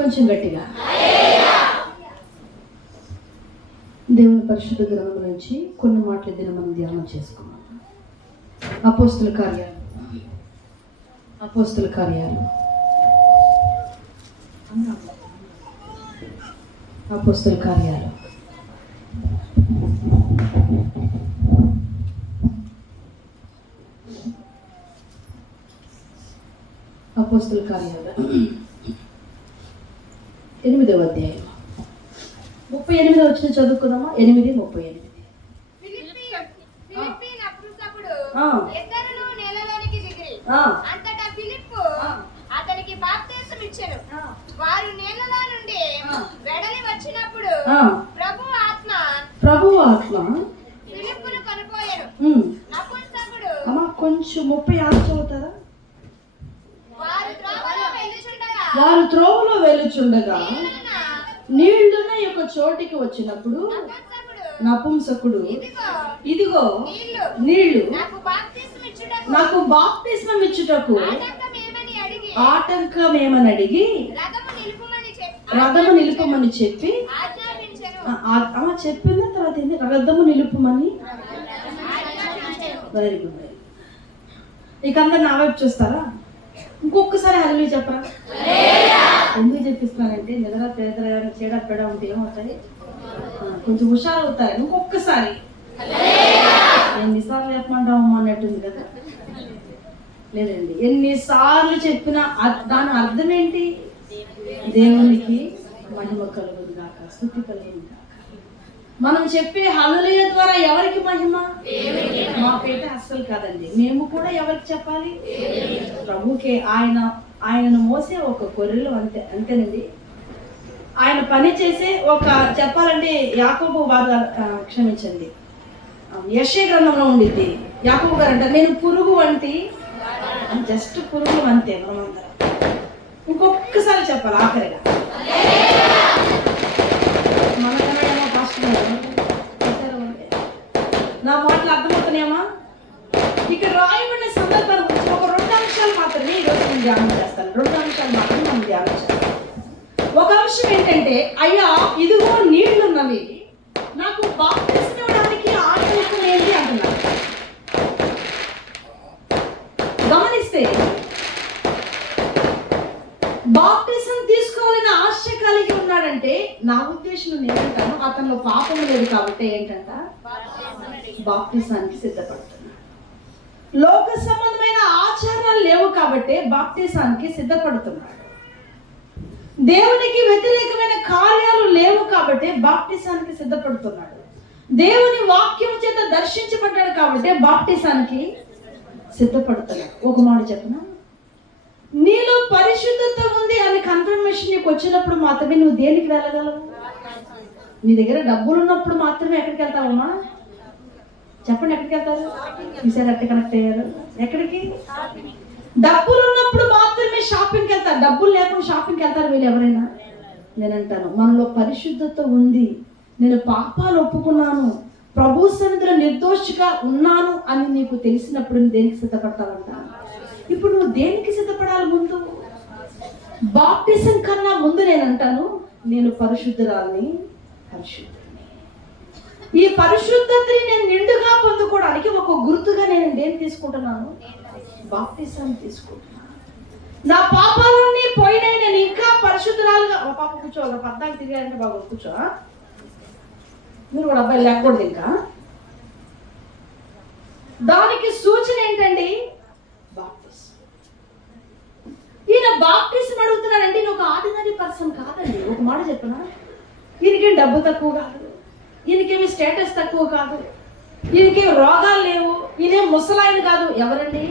కొంచెం గట్టిగా. దేవుని పరిశుద్ధ గ్రంథం నుంచి కొన్ని మాటల దిన మనం ధ్యానం చేసుకున్నాం. అపోస్తుల కార్యాలు అపోస్తుల కార్యాలు అపోస్తుల కార్యాలు అపోస్తుల కార్యాలు 8వ అధ్యాయం 38 వచ్చిన చదువుకుందామా. 8:38. అంతటా ఫిలిప్పు అతనికి బాప్తిసం ఇచ్చెను. వారు నీళ్ళలో నుండి వెడలి వచ్చినప్పుడు ప్రభు ఆత్మ ఫిలిప్పును కనుపోయెను. నపుంసకుడు కొంచెం 36 చదువుతారా? వారు త్రోవలో వెళ్ళుచుండగా నీళ్లున్న యొక్క చోటికి వచ్చినప్పుడు నపుంసకుడు ఇదిగో నీళ్లు నాకు బాప్తిస్మం ఇచ్చుటకు ఆటంకమేమని అడిగి రథము నిలుపమని చెప్పి చెప్పిన తర్వాత ఏంటి? రథము నిలుపమని. Very good. ఇక అందరు నా వైపు చూస్తారా? ఇంకొకసారి హల్లెలూయా చెప్పరా? ఎందుకు చెప్పిస్తానంటే నిద్ర తేడా పెడ ఉంటే ఏమవుతాయి, కొంచెం హుషారు అవుతారు. ఇంకొకసారి ఎన్నిసార్లు చెప్పమంటాము అన్నట్టుంది కదా. లేదండి, ఎన్నిసార్లు చెప్పినా దాని అర్థం ఏంటి? దేవునికి మహిమ కలుగును గాక, స్తుతి కలుగును గాక. మనం చెప్పే హల్లెలూయా ద్వారా ఎవరికి మహిమ? మాకైతే అస్సలు కాదండి. మేము కూడా ఎవరికి చెప్పాలి? ప్రభుకే. ఆయనను మోసే ఒక గొర్రెలు అంతేనండి. ఆయన పని చేసే ఒక చెప్పాలంటే యాకోబు వారు క్షమించండి, యెషయా గ్రంథంలో ఉండిద్ది. యాకోబు గారు అంటారు, నేను పురుగు వంటి, జస్ట్ పురుగు అంతే. మనమందరం ఇంకొకసారి చెప్పాలి ఆఖరిగా. మనకన్నా ఫస్ట్ నా మాటలు అర్థమవుతున్నాయమ్మా? ఇక్కడ రాయబడిన సందర్భాల గురించి ఒక 2 అంశాలు మాత్రమే ఈరోజు నేను ధ్యానం చేస్తాను. 2 అంశాలు మాత్రమే మనం ధ్యానం చేస్తాం. ఒక అంశం ఏంటంటే, అయ్యా ఇదిగో నీళ్లున్నవి, నాకు బాప్తిసం ఇవ్వడానికి ఆటంకం ఏంటి అంటున్నారు. గమనిస్తే బాప్తిసం తీసుకోవాలని ఆశ కలిగి ఉన్నాడంటే నా ఉద్దేశం నేనంటాను, అతనిలో పాపం లేదు కాబట్టి ఏంటంట బాప్తిసానికి సిద్ధపడుతున్నాడు. లోక సంబంధమైన ఆచారాలు లేవు కాబట్టి బాప్తిసానికి సిద్ధపడుతున్నాడు. దేవునికి వ్యతిరేకమైన కార్యాలు లేవు కాబట్టి బాప్తిసానికి సిద్ధపడుతున్నాడు. దేవుని వాక్యం చేత దర్శించబడ్డాడు కాబట్టి బాప్తిసానికి సిద్ధపడుతున్నాడు. ఒక మాట చెప్పనా, నీలో పరిశుద్ధత ఉంది అని కన్ఫర్మేషన్ నీకు వచ్చినప్పుడు మాత్రమే నువ్వు దేనికి వెళ్ళగలవు? నీ దగ్గర డబ్బులు ఉన్నప్పుడు మాత్రమే ఎక్కడికి వెళ్తావమ్మా? చెప్పండి, ఎక్కడికి వెళ్తారు? ఈసారి ఎక్కడ కనెక్ట్ అయ్యారు? ఎక్కడికి? డబ్బులు ఉన్నప్పుడు మాత్రమే షాపింగ్కి వెళ్తారు. డబ్బులు లేకుండా షాపింగ్కి వెళ్తారు వీళ్ళు ఎవరైనా? నేను అంటాను, మనలో పరిశుద్ధత ఉంది, నేను పాపాలు ఒప్పుకున్నాను, ప్రభు సన్నిధిలో నిర్దోషిగా ఉన్నాను అని నీకు తెలిసినప్పుడు నువ్వు దేనికి సిద్ధపడతావంట? ఇప్పుడు నువ్వు దేనికి సిద్ధపడాలి? ముందు బాప్టిజం కన్నా ముందు నేను అంటాను, నేను పరిశుద్ధురాల్ని, పరిశుద్ధుని. ఈ పరిశుద్ధతని నేను నిండుగా పొందుకోవడానికి ఒక గుర్తుగా నేను దేన్ని తీసుకుంటున్నాను? బాప్టిజం తీసుకుంటున్నాను. నా పాపాలన్నీ పోయినాయి, నేను ఇంకా పరిశుద్ధురాలుగా. ఒక పాప కూర్చోవాలి, 14 తిరిగారంటే బాగా కూర్చో. మీరు కూడా అబ్బాయి లేకూడదు ఇంకా. దానికి సూచన ఏంటండి? బాప్టిజం. ఈయన బాప్టిజం అడుగుతున్నాడంటే ఈయన ఒక ఆర్డినరీ పర్సన్ కాదండి. ఒక మాట చెప్పనా, ఈయనకేం డబ్బు తక్కువ కాదు, ఈయనకేమి స్టేటస్ తక్కువ కాదు, ఈయనకేమి రోగాలు లేవు, ఈయనేం ముసలాయన కాదు. ఎవరండి?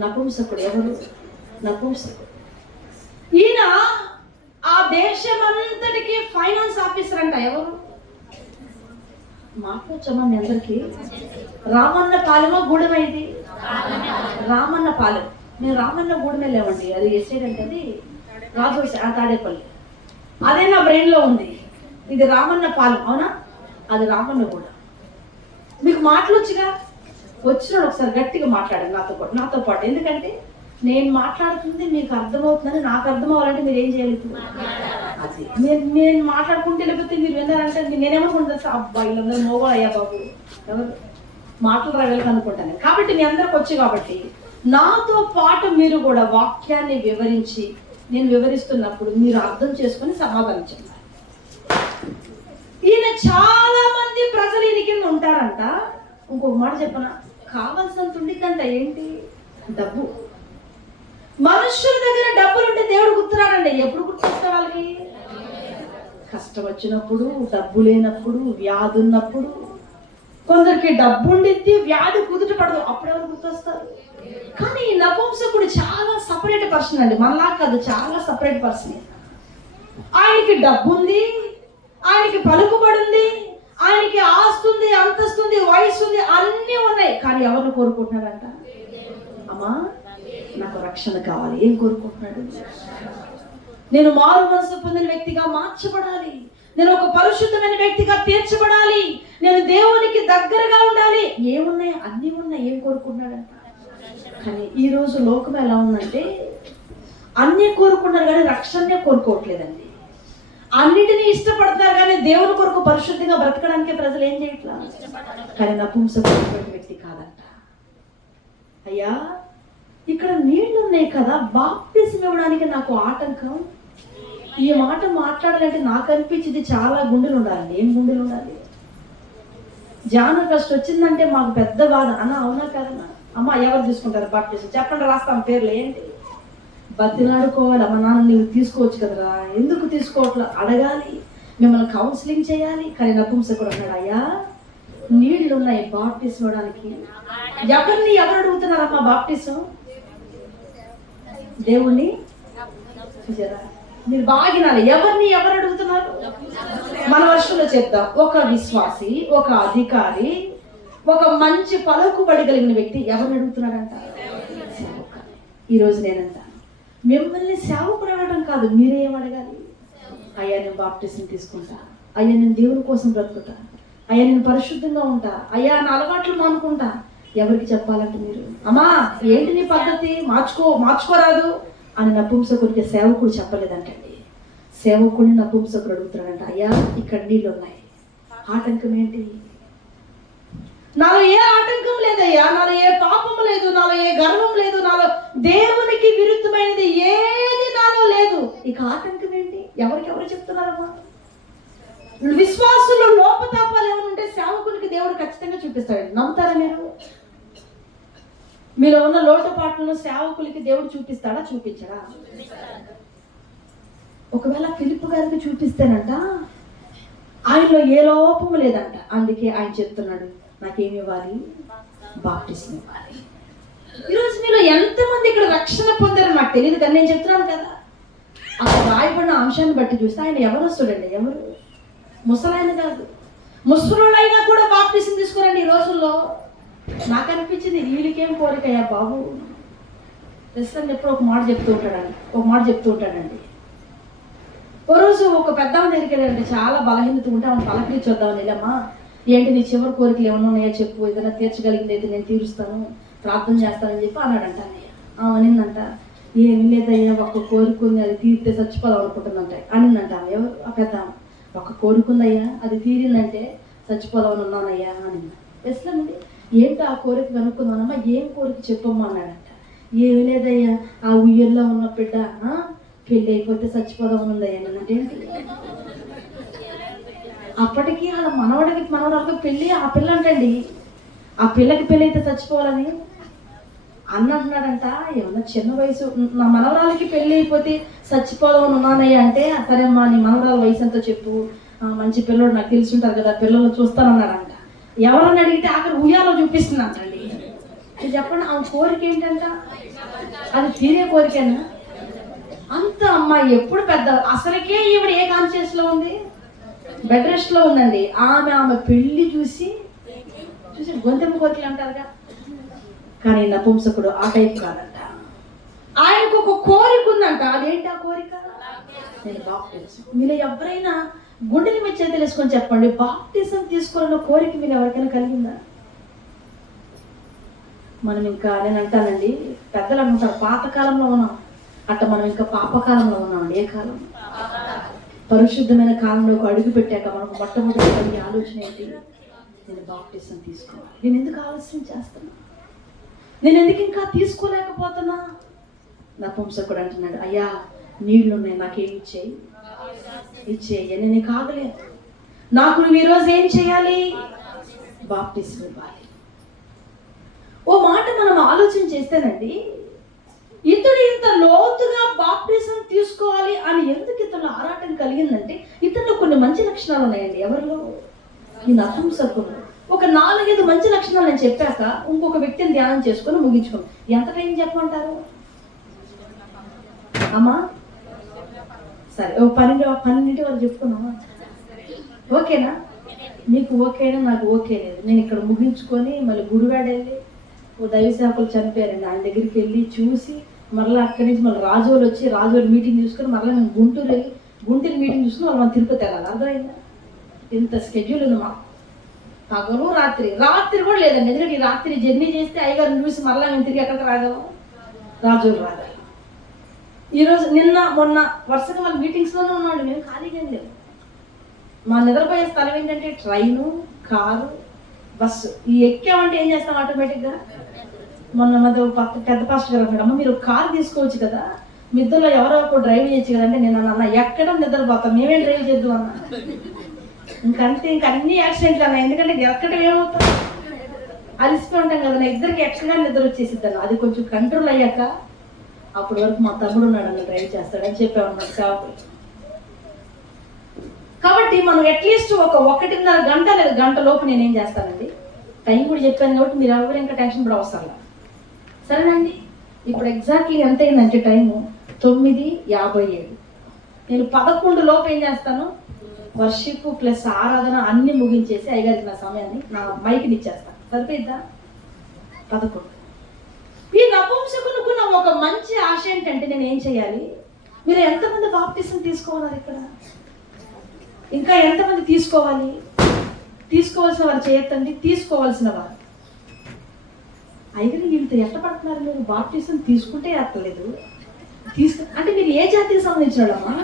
నపుంసకుడు. ఎవరు? నపుంసకుడు. ఈయన ఆ దేశమంతటికి ఫైనాన్స్ ఆఫీసర్ అంట. ఎవరు? మాట్లాడచ్చమండి అందరికి. రామన్న పాలెమో గూడెం ఇది? రామన్న పాలెం. మేము రామన్న గూడెమే లేవండి, అది ఎస్టేట్ అది రాజు తాడేపల్లి. అదే నా బ్రెయిన్లో ఉంది. ఇది రామన్న పాలెం, అవునా? అది రామన్న గూడెం. మీకు మాటలు వచ్చిగా? వచ్చినాడు ఒకసారి గట్టిగా మాట్లాడండి నాతో పాటు. ఎందుకంటే నేను మాట్లాడుతుంది మీకు అర్థమవుతుందని నాకు అర్థం అవ్వాలంటే మీరు ఏం చేయాలి ఇప్పుడు? అది నేను మాట్లాడుకుంటే లేకపోతే మీరు విన్నారంటే నేనేమనుకుంటా, అబ్బా వీళ్ళందరూ మోగో అయ్యా బాబు ఎవరు మాటలు రావాలి అనుకుంటాను. కాబట్టి మీ అందరికి వచ్చి కాబట్టి నాతో పాటు మీరు కూడా వాక్యాన్ని వివరించి నేను వివరిస్తున్నప్పుడు మీరు అర్థం చేసుకొని సమాధానం చెప్పాలి. ఈయన చాలా మంది ప్రజలు ఈయన కింద ఉంటారంట. ఇంకొక మాట చెప్పనా, కావాల్సినంత ఉండిద్దంట. ఏంటి? డబ్బు. మనుషుల దగ్గర డబ్బులు ఉంటే దేవుడు గుర్తురాడండి. ఎప్పుడు గుర్తొస్తే వాళ్ళకి? కష్టం వచ్చినప్పుడు, డబ్బు లేనప్పుడు, వ్యాధి ఉన్నప్పుడు. కొందరికి డబ్బు ఉండిద్ది, వ్యాధి కుదుట పడదు, అప్పుడు ఎవరు గుర్తొస్తారు? కానీ నపుంసకుడు చాలా సపరేట్ పర్సన్ అండి, మనలా కాదు, చాలా సపరేట్ పర్సన్. ఆయనకి డబ్బు ఉంది, ఆయనకి పలుకుబడింది, ఆయనకి ఆస్తుంది, అంతస్తుంది, వయసు ఉంది, అన్నీ ఉన్నాయి. కానీ ఎవరిని కోరుకుంటున్నాడంట? అమ్మా నాకు రక్షణ కావాలి. ఏం కోరుకుంటున్నాడు? నేను మారు మనసు పొందిన వ్యక్తిగా మార్చబడాలి, నేను ఒక పరిశుద్ధమైన వ్యక్తిగా తీర్చబడాలి, నేను దేవునికి దగ్గరగా ఉండాలి. ఏమున్నాయి? అన్నీ ఉన్నాయి. ఏం కోరుకుంటున్నాడంట? కానీ ఈరోజు లోకం ఎలా ఉందంటే అన్నీ కోరుకున్నారు కానీ రక్షణనే కోరుకోవట్లేదండి. అన్నిటినీ ఇష్టపడుతున్నారు కానీ దేవుని కొరకు పరిశుద్ధంగా బ్రతకడానికి ప్రజలు ఏం చేయట్లా. కానీ నపుంసకుడైనటువంటి వ్యక్తి కాదంట. అయ్యా ఇక్కడ నీళ్లు ఉన్నాయి కదా, బాప్తిసం ఇవ్వడానికి నాకు ఆటంకం. ఈ మాట మాట్లాడాలంటే నాకు అనిపించింది చాలా గుండెలు ఉండాలండి. ఏం గుండెలు ఉండాలి? జాన ఫస్ట్ వచ్చిందంటే మాకు పెద్ద బాధ. అన్న అవునా కదన్నా? అమ్మ ఎవరు తీసుకుంటారు బాప్తిసం? చెప్పండి, రాస్తాం పేర్లు. ఏంటి? బతిలాడుకోవాలి. అమ్మ నాన్న నువ్వు తీసుకోవచ్చు కదరా, ఎందుకు తీసుకోవట్లా అడగాలి, మిమ్మల్ని కౌన్సిలింగ్ చేయాలి. కానీ నపుంసకుడు అన్నాడు, అయ్యా నీళ్లు ఉన్నాయి బాప్టిసం ఇవ్వడానికి. ఎవరు అడుగుతున్నారమ్మా బాప్టిసం? దేవుణ్ణి. మీరు బాగినాలి. ఎవరు అడుగుతున్నారు? మన వర్షంలో చెప్తాం, ఒక విశ్వాసి, ఒక అధికారి, ఒక మంచి పలుకుబడి కలిగిన వ్యక్తి ఎవరిని అడుగుతున్నాడంట? సేవకుని. ఈరోజు నేనంటాను, మిమ్మల్ని సేవకుడు అడగడం కాదు, మీరేం అడగాలి? అయ్యా నేను బాప్టిజం తీసుకుంటా, అయ్యా నేను దేవుని కోసం బ్రతుకుతా, అయ్యా నేను పరిశుద్ధంగా ఉంటా, అయ్యా నా అలవాట్లు మానుకుంటా. ఎవరికి చెప్పాలంటే మీరు, అమ్మా ఏంటి నీ పద్ధతి, మార్చుకోరాదు అని నపుంసకుడికి సేవకుడు చెప్పలేదంటండి. సేవకుడిని నపుంసకుడు అడుగుతున్నాడంట, అయ్యా ఇక్కడ నీళ్ళు ఉన్నాయి, ఆటంకం ఏంటి? నాలో ఏ ఆటంకం లేదయ్యా, నాలో ఏ పాపం లేదు, నాలో ఏ గర్వం లేదు, నాలో దేవునికి విరుద్ధమైనది ఏది నాలో లేదు. ఇక ఆటంకం ఏంటి? ఎవరు చెప్తున్నారమ్మా? విశ్వాసులు లోపతాపాలు ఏమైనా ఉంటే సేవకునికి దేవుడు ఖచ్చితంగా చూపిస్తాడు. నమ్ముతారా మీరు? మీలో ఉన్న లోటుపాట్లను సేవకులకి దేవుడు చూపిస్తాడా? చూపించడా? ఒకవేళ ఫిలిప్పు గారికి చూపిస్తేనంట ఆయనలో ఏ లోపము లేదంట. అందుకే ఆయన చెప్తున్నాడు, నాకేమి ఇవ్వాలి? బాప్టిజం ఇవ్వాలి. ఈరోజు మీలో ఎంతమంది ఇక్కడ రక్షణ పొందారో నాకు తెలియదు, కానీ నేను చెప్తున్నాను కదా, అక్కడ రాయబడిన అంశాన్ని బట్టి చూస్తే ఆయన ఎవరు వస్తాడండి? ఎవరు? ముసలాయన కాదు, ముసలోళ్ళైనా కూడా బాప్టిజం తీసుకోరండి ఈ రోజుల్లో. నాకు అనిపించింది వీళ్ళకేం కోరికయ్యా బాబు. ప్రస్తుతం ఎప్పుడు ఒక మాట చెప్తూ ఉంటాడండి. ఓ రోజు ఒక పెద్ద దగ్గరికి వెళ్ళాడంటే, చాలా బలహీనత ఉంటే ఆమె పలకరించి వద్దామని వెళ్ళమ్మా, ఏంటి నీ చివరి కోరికలు ఏమన్నా ఉన్నాయో చెప్పు, ఏదైనా తీర్చగలిగింది అయితే నేను తీరుస్తాను, ప్రార్థన చేస్తానని చెప్పి అన్నాడంట. అనిందంట, ఏమి లేదయ్యా ఒక్క కోరుకుంది, అది తీరితే చచ్చిపోదాం అనుకుంటుందంట అనిందంట. ఎవరు? ఆ పెద్ద ఒక్క కోరుకుందయ్యా, అది తీరిందంటే చచ్చిపోదామని ఉన్నానయ్యా అని. ఎస్లండి ఏంటి ఆ కోరిక కనుక్కుందామమ్మా, ఏం కోరిక చెప్పమ్మా అన్నాడంట. ఏమి లేదయ్యా, ఆ ఉయ్యల్లో ఉన్న బిడ్డ పెళ్ళి అయిపోతే చచ్చిపోదామని ఉందయ్యా అంటే. ఏంటి? అప్పటికి వాళ్ళ మనవరాలకి పెళ్ళి, ఆ పిల్ల అంటండి, ఆ పిల్లకి పెళ్ళి అయితే చచ్చిపోవాలని అంటున్నాడంట. ఏమన్నా చిన్న వయసు, నా మనవరాలకి పెళ్ళి అయిపోతే చచ్చిపోదామని ఉన్నానయ్యా అంటే, సరే అమ్మా నీ మనవరాల వయసు ఎంతో చెప్పు, మంచి పిల్లడు నాకు తెలిసి ఉంటారు కదా, పిల్లలు చూస్తానన్నాడంట. ఎవరని అడిగితే అక్కడ ఉయ్యాలో చూపిస్తుందంటండి. చెప్పండి, ఆ కోరిక ఏంటంట? అది తీరే కోరికేనా? అంత అమ్మాయి ఎప్పుడు పెద్ద, అసలుకే ఈవిడ ఏ కాన్షియస్ లో ఉంది? బెడ్ రెస్ట్ లో ఉందండి. ఆమె పెళ్లి చూసి గొంతెమ్మ కోరికలు అంటారుగా. కానీ నపుంసకుడు ఆ టైప్ కాదంట. ఆయనకు ఒక కోరిక ఉందంట. అదేంటి ఆ కోరిక? నేను బాప్టిజం. మీలో ఎవరైనా గుండెని మెచ్చే తెలుసుకొని చెప్పండి, బాప్టిజం తీసుకోవాలన్న కోరిక మీరు ఎవరికైనా కలిగిందా? మనం ఇంకా నేను అంటానండి, పెద్దలు అంటారు పాతకాలంలో ఉన్నాం, అట్ట మనం ఇంకా పాపకాలంలో ఉన్నామండి. ఏ కాలం? పరిశుద్ధమైన కాలంలోకి అడుగు పెట్టాక మనకు మొట్టమొదటి కలిగే ఆలోచన ఏంటి? నేను బాప్టిజం తీసుకోవాలి. నేను ఎందుకు ఆలస్యం చేస్తున్నా? నేను ఎందుకు ఇంకా తీసుకోలేకపోతున్నా? నపుంసకుడు అంటున్నాడు, అయ్యా నీళ్లు ఉన్నాయి, నాకేం ఇచ్చేయి, నేను కాగలేదు, నాకు నువ్వు ఈరోజు ఏం చేయాలి? బాప్టిజం ఇవ్వాలి. ఓ మాట మనం ఆలోచన చేస్తేనండి, ఇతడు ఇంత లోతుగా బాప్టిజం తీసుకోవాలి అని ఎందుకు ఇతను ఆరాటం కలిగిందంటే, ఇతను కొన్ని మంచి లక్షణాలు ఉన్నాయండి. ఎవరిలో? ఈ నపుంసకుడు. ఒక 4-5 మంచి లక్షణాలు నేను చెప్పాక ఇంకొక వ్యక్తిని ధ్యానం చేసుకొని ముగించుకోండి. ఎంత టైం చెప్పమంటారు అమ్మా? సరే, ఓ 12 వరకు చెప్పుకున్నామా? ఓకేనా? నీకు ఓకేనా? నాకు ఓకే లేదు. నేను ఇక్కడ ముగించుకొని మళ్ళీ గుడివాడ వెళ్ళి, ఓ దైవ సేవకులు చనిపోయారండి, ఆయన దగ్గరికి వెళ్ళి చూసి మళ్ళీ అక్కడి నుంచి మళ్ళీ రాజోలు వచ్చి రాజోలు మీటింగ్ చూసుకొని మళ్ళీ మేము గుంటూరు మీటింగ్ చూసుకుని మళ్ళీ మనం తిరుపతి వెళ్ళాలి. అర్థమైందా? ఇంత స్కెడ్యూల్ ఉంది మాకు. పగలు రాత్రి కూడా లేదండి. ఎందుకంటే ఈ రాత్రి జర్నీ చేస్తే అయ్యగారిని చూసి మళ్ళీ మేము తిరిగి ఎక్కడికి రాగలం? రాజోలు రాగాలి. ఈరోజు మొన్న వరుసగా వాళ్ళ మీటింగ్స్లోనే ఉన్నాడు. మేము ఖాళీగా లేవు. మా నిద్రపోయే స్థలం ఏంటంటే ట్రైను, కారు, బస్సు. ఈ ఎక్కామంటే ఏం చేస్తాం ఆటోమేటిక్గా? మొన్న మధ్య పెద్ద పాస్టర్ గారు అన్నాడు, అమ్మ మీరు కారు తీసుకోవచ్చు కదా, మీ ఇద్దరులో ఎవరో ఒకరు డ్రైవ్ చేయొచ్చు కదా అంటే, నేను అన్న ఎక్కడ నిద్రపోతాం, మేమేం డ్రైవ్ చేద్దాం అన్న. ఇంకంతే, ఇంక అన్ని యాక్సిడెంట్లు అన్నా. ఎందుకంటే ఎక్కడం ఏమవుతాం, అలిసిపోయి ఉంటాం కదా. నా ఇద్దరికి ఎక్కడగా నిద్ర వచ్చేసిద్ది అన్న. అది కొంచెం కంట్రోల్ అయ్యాక అప్పటి వరకు మా తమ్ముడు ఉన్నాడు అన్న, డ్రైవ్ చేస్తాడని చెప్పామన్నమాట సేవకులు. కాబట్టి మనం అట్లీస్ట్ ఒక 1.5 గంట లేదా గంట లోపు నేనేం చేస్తానండి, టైం కూడా చెప్పాను కాబట్టి మీరు ఎవరు ఇంకా టెన్షన్ పడ అవసరం. సరేనండి, ఇప్పుడు ఎగ్జాక్ట్లీ ఎంత అయిందంటే టైము 9:57. నేను 11 లోపు ఏం చేస్తాను, వర్షిప్ ప్లస్ ఆరాధన అన్ని ముగించేసి అయ్యగారికి నా సమయాన్ని, నా మైక్ని ఇచ్చేస్తాను. సరిపోయిద్దా? 11. ఈ నపుంసకునుకున్న ఒక మంచి ఆశ ఏంటంటే, నేను ఏం చేయాలి? మీరు ఎంతమంది బాప్టిజం తీసుకోవాలి ఇక్కడ? ఇంకా ఎంతమంది తీసుకోవాలి? తీసుకోవాల్సిన వారు చేయొద్దండి. తీసుకోవాల్సిన వారు అయితే వీళ్ళతో ఎట్టపడుతున్నారు మీరు? బాప్టిజం తీసుకుంటే ఎత్తలేదు. అంటే మీరు ఏ జాతికి సంబంధించిన వాళ్ళమ్మా?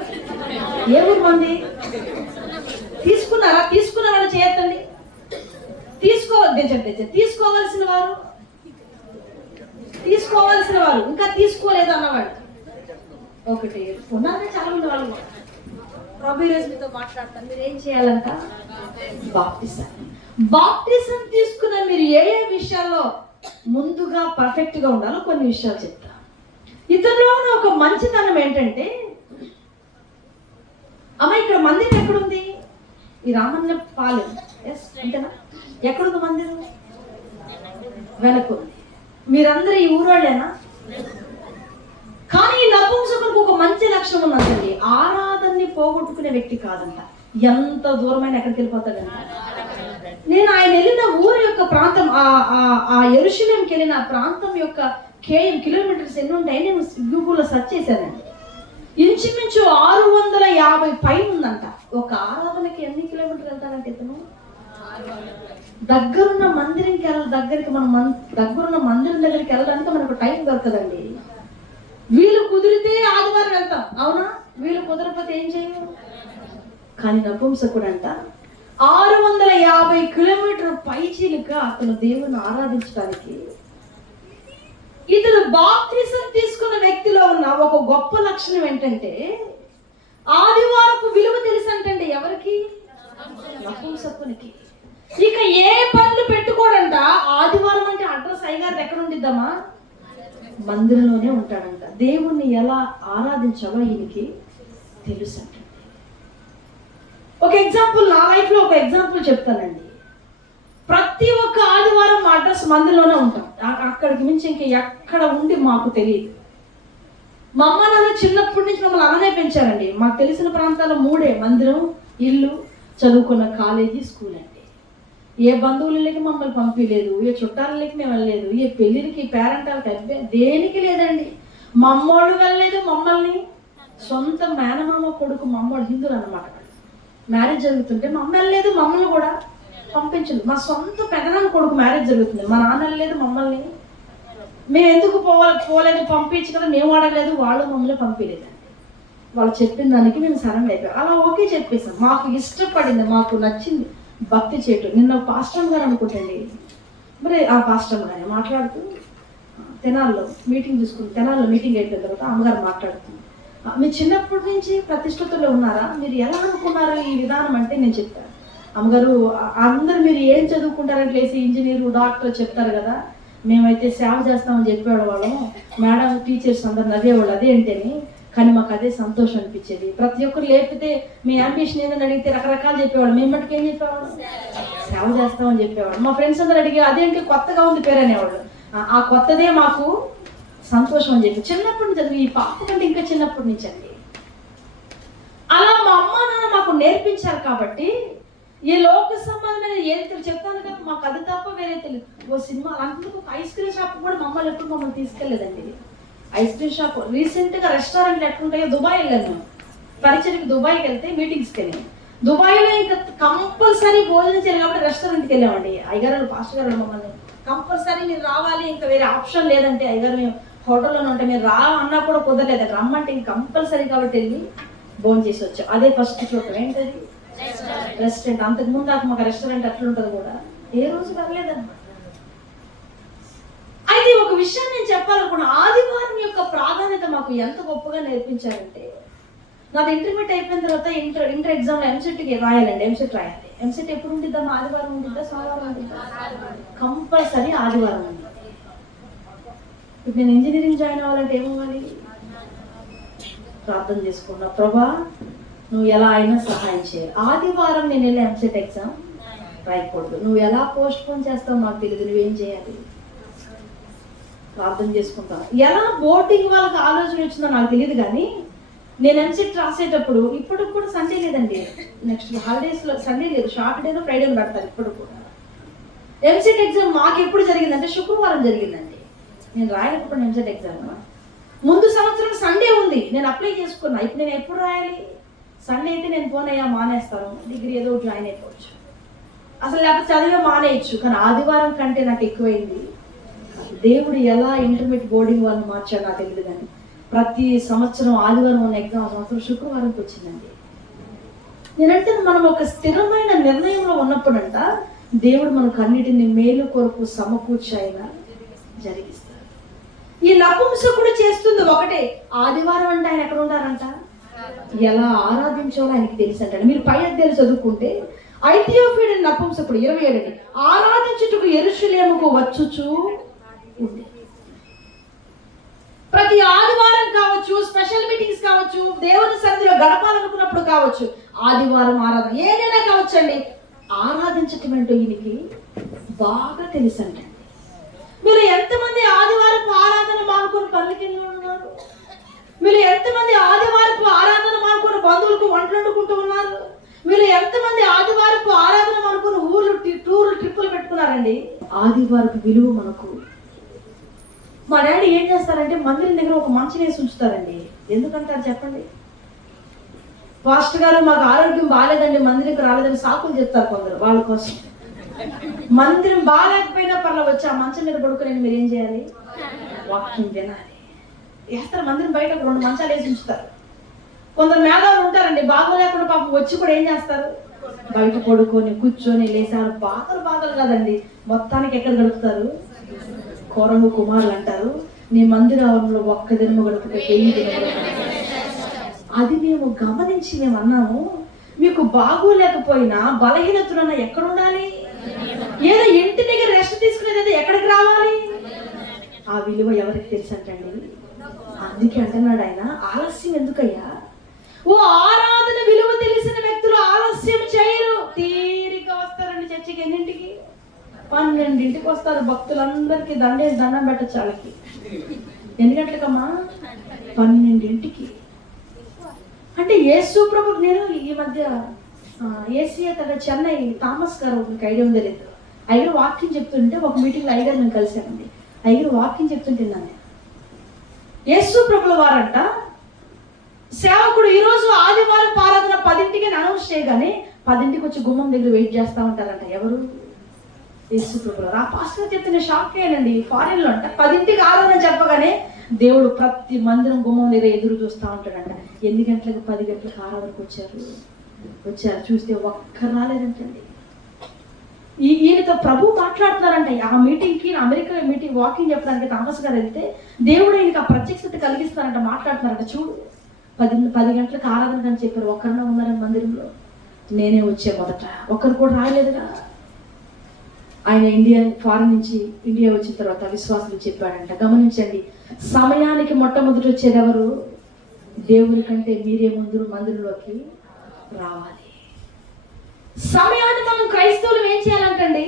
ఏ ఊరు మంది తీసుకున్నారా? తీసుకున్న వాళ్ళు చేయొద్దండి. తీసుకోవాల్సిన వారు ఇంకా తీసుకోలేదు అన్నవాడు ఒకటి ఉన్నారనే చాలా మంది వాళ్ళు. ప్రభు రోజు మీతో మాట్లాడతాను. మీరు ఏం చేయాలంట? బాప్టిజం తీసుకున్న మీరు ఏ విషయాల్లో ముందుగా పర్ఫెక్ట్ గా ఉండాలో కొన్ని విషయాలు చెప్తా. ఇతరులో ఒక మంచితనం ఏంటంటే, అమ్మ ఇక్కడ మందిరం ఎక్కడుంది? ఈ రామన్న పాలెం. ఎస్ అంతేనా? ఎక్కడుంది మందిరం? వెనకుంది. మీరందరూ ఈ ఊరోళ్ళేనా? కానీ ఈ నపుంసకులకు ఒక మంచి లక్షణం ఉన్నదండి, ఆరాధనని పోగొట్టుకునే వ్యక్తి కాదంట. ఎంత దూరమైన ఎక్కడికి వెళ్ళిపోతాడంట. నేను ఆయన వెళ్ళిన ఊరు యొక్క ప్రాంతం, ఆ యెరూషలేంకి వెళ్ళిన ప్రాంతం యొక్క కిలోమీటర్స్ ఎన్ని ఉంటాయి నేను గూగుల్లో సెర్చ్ చేశానండి. ఇంచుమించు 650 పైన ఉందంట. ఒక ఆరాధనకి ఎన్ని కిలోమీటర్లు వెళ్తాడంటే ఇతను? దగ్గరున్న మందిరంకి దగ్గరున్న మందిరం దగ్గరికి వెళ్ళడానికి మనకు టైం దొరకదండి. వీళ్ళు కుదిరితే ఆదివారం వెళ్తాం, అవునా? వీళ్ళు కుదరకపోతే ఏం చేయము. కానీ నపుంసకుడు అంట 650 కిలోమీటర్ పైచీలుగా అతను దేవుని ఆరాధించడానికి. ఇతను బాప్టిజం తీసుకున్న వ్యక్తిలో ఉన్న ఒక గొప్ప లక్షణం ఏంటంటే, ఆదివారపు విలువ తెలుసు అంటండి. ఎవరికి? నపుంసకునికి. ఇక ఏ పనులు పెట్టుకోడంట. ఆదివారం అంటే అడ్రస్ అయ్యగారు ఎక్కడ ఉండిద్దామా? మందిరంలోనే ఉంటాడంట. దేవుణ్ణి ఎలా ఆరాధించాలో ఈయనకి తెలుసు అంట. ఒక ఎగ్జాంపుల్, నా లైఫ్ లో ఒక ఎగ్జాంపుల్ చెప్తానండి. ప్రతి ఒక్క ఆదివారం మా అడ్రస్ మందిరంలోనే ఉంటాం. అక్కడికి మించి ఇంక ఎక్కడ ఉండి మాకు తెలియదు. మా అమ్మ నాన్న చిన్నప్పటి నుంచి మమ్మల్ని అలానే పెంచారండి. మాకు తెలిసిన ప్రాంతాల్లో 3 మందిరం, ఇల్లు, చదువుకున్న కాలేజీ, స్కూల్ అండి. ఏ బంధువులకి మమ్మల్ని పంపించలేదు, ఏ చుట్టాలకి మేము వెళ్ళలేదు, ఏ పెళ్ళిళ్ళకి పేరెంటాలకి అబ్బే దేనికి లేదండి. మా అమ్మోళ్ళు వెళ్ళలేదు మమ్మల్ని. సొంత మేనమామ కొడుకు, మా అమ్మోడు హిందువులు అన్నమాట. మ్యారేజ్ జరుగుతుంటే మా అమ్మ వెళ్ళలేదు, మమ్మల్ని కూడా పంపించలేదు. మా సొంత పెదనాన్న కొడుకు మ్యారేజ్ జరుగుతుంది, మా నాన్న వెళ్ళలేదు, మమ్మల్ని మేము ఎందుకు పోలేదు పంపించు కదా, మేము అడగలేదు, వాళ్ళు మమ్మల్ని పంపించలేదండి. వాళ్ళు చెప్పిన దానికి మేము సరెండర్ అయిపోయాం. అలా ఓకే చెప్పేసాం. మాకు ఇష్టపడింది, మాకు నచ్చింది భక్తి చేయటం. నిన్న పాస్టర్ గారు అనుకుంటండి, మరి ఆ పాస్టర్ గారు మాట్లాడుతూ తెనాల్లో మీటింగ్ అయిపోయిన తర్వాత అమ్మగారు మాట్లాడుతుంది, మీరు చిన్నప్పటి నుంచి ప్రతిష్టతలో ఉన్నారా, మీరు ఎలా అనుకున్నారు ఈ విధానం అంటే నేను చెప్పాను, అమ్మగారు అందరు మీరు ఏం చదువుకుంటారని లేసి ఇంజనీరు డాక్టర్ చెప్తారు కదా, మేమైతే సేవ చేస్తామని చెప్పేవాడు వాళ్ళము, మేడం టీచర్స్ అందరు నవ్వేవాళ్ళు అదేంటని, కానీ మాకు అదే సంతోషం అనిపించేది. ప్రతి ఒక్కరు లేపితే మీ అంబిషన్ ఏంటని అడిగితే రకరకాలు చెప్పేవాళ్ళు, మేము మటుకు ఏం చెప్పేవాళ్ళు, సేవ చేస్తామని చెప్పేవాళ్ళు. మా ఫ్రెండ్స్ అందరు అడిగి అదేంటి కొత్తగా ఉంది పేరు అనేవాళ్ళు, ఆ కొత్తదే మాకు సంతోషం అని చెప్పి చిన్నప్పటి నుంచి, ఈ పాప కంటే ఇంకా చిన్నప్పటి నుంచి అండి. అలా మా అమ్మ నాన్న మాకు నేర్పించారు కాబట్టి ఈ లోక సంబంధమైన ఏది చెప్తాను కదా, మాకు అది తప్ప వేరే తెలియదు. ఓ సినిమా అందుకు ఒక ఐస్ క్రీమ్ షాప్ కూడా మమ్మల్ని తీసుకెళ్లేదండి. ఐస్ క్రీమ్ షాప్ రీసెంట్గా రెస్టారెంట్లు ఎట్లుంటాయో దుబాయ్ వెళ్ళాను మేము, పరిచయకి దుబాయ్కి వెళ్తే మీటింగ్స్కి వెళ్ళాము. దుబాయ్లో ఇంకా కంపల్సరీ భోజనం చేయాలి కాబట్టి రెస్టారెంట్కి వెళ్ళామండి. అయ్యగారు పాస్టర్ గారు మమ్మల్ని కంపల్సరీ మీరు రావాలి, ఇంకా వేరే ఆప్షన్ లేదంటే, అయ్యగారు మేము హోటల్లోనే ఉంటే మీరు రా అన్నా కూడా కుదరలేదు, రమ్మంటే ఇంక కంపల్సరీ కాబట్టి వెళ్ళి భోజనం చేసి వచ్చాం. అదే ఫస్ట్ చూడటం ఏంటది రెస్టారెంట్. అంతకుముందు నాకు మాకు రెస్టారెంట్ అట్లుంటుంది కూడా ఏ రోజు వెళ్ళలేదన్నమాట. అయితే ఒక విషయం నేను చెప్పాలనుకున్నా, ఆదివారం యొక్క ప్రాధాన్యత మాకు ఎంత గొప్పగా నేర్పించారంటే, నాది ఇంటర్మీడియట్ అయిపోయిన తర్వాత ఇంటర్ ఎగ్జామ్లో ఎంసెట్కి రాయాలండి. ఎంసెట్ రాయాలి. ఎంసెట్ ఎప్పుడు ఉంటుందమ్మా, ఆదివారం ఉంటుందా సోమవారం ఉంటుందా? కంపల్సరీ ఆదివారం ఉంది. ఇప్పుడు నేను ఇంజనీరింగ్ జాయిన్ అవ్వాలంటే ఏమవ్వాలి? ప్రార్థన చేసుకున్నా, ప్రభా నువ్వు ఎలా అయినా సహాయం చేయాలి. ఆదివారం నేను వెళ్ళి ఎంసెట్ ఎగ్జామ్ రాయకూడదు, నువ్వు ఎలా పోస్ట్ పోన్ చేస్తావు మాకు తెలియదు, నువ్వేం చేయాలి? ప్రార్థన చేసుకుంటాను. ఎలా బోర్డింగ్ వాళ్ళకి ఆలోచన వచ్చిందో నాకు తెలియదు, కానీ నేను ఎంసెట్ రాసేటప్పుడు ఇప్పటికి కూడా సండే లేదండి, నెక్స్ట్ హాలిడేస్లో సండే లేదు, సాటర్డేలో ఫ్రైడేలో పెడతారు. ఇప్పుడు కూడా ఎంసెట్ ఎగ్జామ్ మాకు ఎప్పుడు జరిగిందంటే శుక్రవారం జరిగిందండి. నేను రాయలేకపోయిన ఎంసెట్ ఎగ్జామ్ ముందు సంవత్సరం సండే ఉంది, నేను అప్లై చేసుకున్నా. ఇప్పుడు నేను ఎప్పుడు రాయాలి? సండే అయితే నేను ఫోన్ అయ్యా మానేస్తాను, డిగ్రీ ఏదో జాయిన్ అయిపోవచ్చు, అసలు లేకపోతే చదివే మానేయచ్చు. కానీ ఆదివారం కంటే నాకు ఎక్కువైంది. దేవుడు ఎలా ఇంటర్మీడియట్ బోర్డింగ్ వాళ్ళని మార్చాడు నాకు తెలియదు, కానీ ప్రతి సంవత్సరం ఆదివారం ఉన్న ఎగ్జామ్ సంవత్సరం శుక్రవారంకి వచ్చిందండి. నేనంటే మనం ఒక స్థిరమైన నిర్ణయంలో ఉన్నప్పుడంట దేవుడు మనకు అన్నిటిని మేలు కొరకు సమకూర్చాయిన జరిగిస్తారు. ఈ నపుంసకుడు చేస్తుంది ఒకటే, ఆదివారం అంటే ఆయన ఎక్కడ ఉంటారంట, ఎలా ఆరాధించాలో ఆయనకి తెలుసు అంటాడు. మీరు పై అధ్యాయాలు చదువుకుంటే ఐథియోపియన్ నపుంసకుడు 27 ఆరాధించుటకు యెరూషలేముకు వచ్చుచు ఉంది. ప్రతి ఆదివారం కావచ్చు, స్పెషల్ మీటింగ్స్ కావచ్చు, దేవుని సన్నిధిలో గడపాలనుకున్నప్పుడు కావచ్చు, ఆదివారం ఆరాధన ఏదైనా కావచ్చు అండి, ఆరాధించటం ఏంటో ఈయనకి బాగా తెలుసు అండి. మీరు ఎంతమంది ఆదివారపు ఆరాధన మానుకొని పనులకి ఉన్నారు? మీరు ఎంతమంది ఆదివారపు ఆరాధన మానుకొని బంధువులకు వంటలు వండుకుంటూ ఉన్నారు? మీరు ఎంతమంది ఆదివారపు ఆరాధన మానుకొని టూర్లు ట్రిప్పులు పెట్టుకున్నారండి? ఆదివారపు విలువ మనకు. మా డాడీ ఏం చేస్తారంటే మందిరం దగ్గర ఒక మంచం వేసి ఉంచుతారండి. ఎందుకంటారు చెప్పండి? పాస్టర్ గారు మాకు ఆరోగ్యం బాగాలేదండి, మందిరికి రాలేదని సాకులు చెప్తారు కొందరు వాళ్ళ కోసం. మందిరం బాగాలేకపోయినా పర్లేదు, వచ్చి ఆ మంచం మీద పడుకుని మీరు ఏం చేయాలి? వాక్యం వినాలి. వేస్తారు మందిరం బయట 2 మంచాలు వేసి ఉంచుతారు. కొందరు మేధావులు ఉంటారండి, బాగోలేకుండా పాపం వచ్చి కూడా ఏం చేస్తారు? బయట పడుకొని కూర్చొని లేసారు. బాధలు కాదండి, మొత్తానికి ఎక్కడ గడుపుతారు? కోరము కుమారులు అంటారు, నీ మందిరంలో ఒక్క దినము గడుపుతే 1000 దినములు. అది మేము గమనించి మేము అన్నాము, మీకు బాగోలేకపోయినా బలహీనతలన్నా ఎక్కడ ఉండాలి? ఏదో ఇంటి దగ్గర రెస్ట్ తీసుకునేది ఎక్కడికి రావాలి? ఆ విలువ ఎవరికి తెలుసు అంటండి. అందుకే అంటున్నాడు ఆయన, ఆలస్యం ఎందుకయ్యా? ఓ ఆరాధన విలువ తెలిసిన వ్యక్తులు ఆలస్యం చేయరు, తీరిక వస్తారండి చర్చికి. ఎన్నింటికి? 12ంటికి వస్తారు. భక్తులందరికీ దండం పెట్టచ్చు వాళ్ళకి. ఎన్ని గంటలకమ్మా? 12ంటికి. అంటే యేసు ప్రభు, నేను ఈ మధ్య ఏసీఏ తన చెన్నై థామస్ గారు ఐడియా ఉందో లేదు, అయ్యగారు వాక్యం చెప్తుంటే ఒక మీటింగ్లో అయ్యగారు నేను కలిశానండి. అయ్యగారు వాక్యం చెప్తుంటున్నాను, యేసు ప్రభుల వారంట సేవకుడు ఈరోజు ఆదివారం ఆరాధన 10ంటికి అనౌన్స్ చేయగానే 10ంటికి వచ్చి గుమ్మం దగ్గర వెయిట్ చేస్తూ ఉంటారంట. ఎవరు? యేసు ప్రభువు. ఆ పాస్టర్ చెప్తే నేను షాక్ అయ్యానండి. ఫారెన్లో అంట 10ంటికి ఆరాధన చెప్పగానే దేవుడు ప్రతి మందిరం గుమ్మం దగ్గర ఎదురు చూస్తూ ఉంటాడంట. ఎన్ని గంటలకు? 10 గంటలకు ఆరాధనకు వచ్చారు. చూస్తే ఒక్కరు రాలేదంటండి. ఈయనతో ప్రభు మాట్లాడుతున్నారంట. ఆ మీటింగ్కి, అమెరికా మీటింగ్ వాకింగ్ చెప్పడానికి థామస్ గారు వెళ్తే దేవుడు ఆయనకి ఆ ప్రత్యక్షత కలిగిస్తారంట, మాట్లాడుతున్నారంట. చూడు 10 గంటలకు ఆరాధన అని చెప్పారు, ఒక్కరినే ఉన్నారని మందిరంలో. నేనే వచ్చే మొదట, ఒక్కరు కూడా రాలేదుగా. ఆయన ఫారెన్ నుంచి ఇండియా వచ్చిన తర్వాత విశ్వాసులు చెప్పాడంట, గమనించండి, సమయానికి మొట్టమొదటి వచ్చేది ఎవరు? దేవుని కంటే మీరే ముందు మందిరంలోకి రావాలి. సమయాన్ని మనం క్రైస్తవులు ఏం చేయాలంటండి?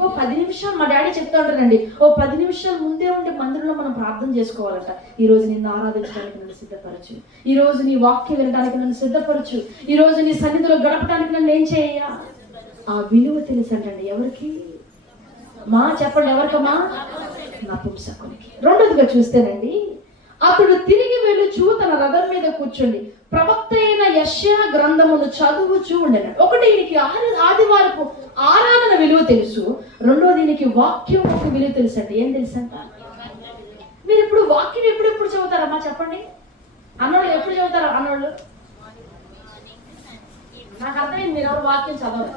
ఓ 10 నిమిషాలు, మా డాడీ చెప్తా ఉంటారండి, ఓ 10 నిమిషాలు ముందే ఉంటే మందిరంలో మనం ప్రార్థన చేసుకోవాలంట. ఈ రోజు నిన్ను ఆరాధించడానికి నన్ను సిద్ధపరచు, ఈ రోజు నీ వాక్యం వినడానికి నన్ను సిద్ధపరచు, ఈ రోజు నీ సన్నిధిలో గడపడానికి నన్ను ఏం చేయ. ఆ విలువ తెలుసంటండి ఎవరికి? చెప్పండి, ఎవరికమ్మా? నపుంసకునికి. రెండోదిగా చూస్తేనండి, అతడు తిరిగి వెళ్ళుచు తన రథం మీద కూర్చుండి ప్రవక్త అయిన యెషయా గ్రంథమును చదువుచూ ఉండెను. ఒకటి, ఈయనకి ఆదివారపు ఆరాధన విలువ తెలుసు. రెండోది, ఈయనకి వాక్యం ఒక విలువ తెలుసు అండి. ఏం తెలుసు అంట? మీరు ఇప్పుడు వాక్యం ఎప్పుడు చదువుతారమ్మా చెప్పండి? అన్నోళ్ళు ఎప్పుడు చదువుతారు? అన్నోళ్ళు నాకు అర్థమైంది, మీరు ఎవరు వాక్యం చదవరు.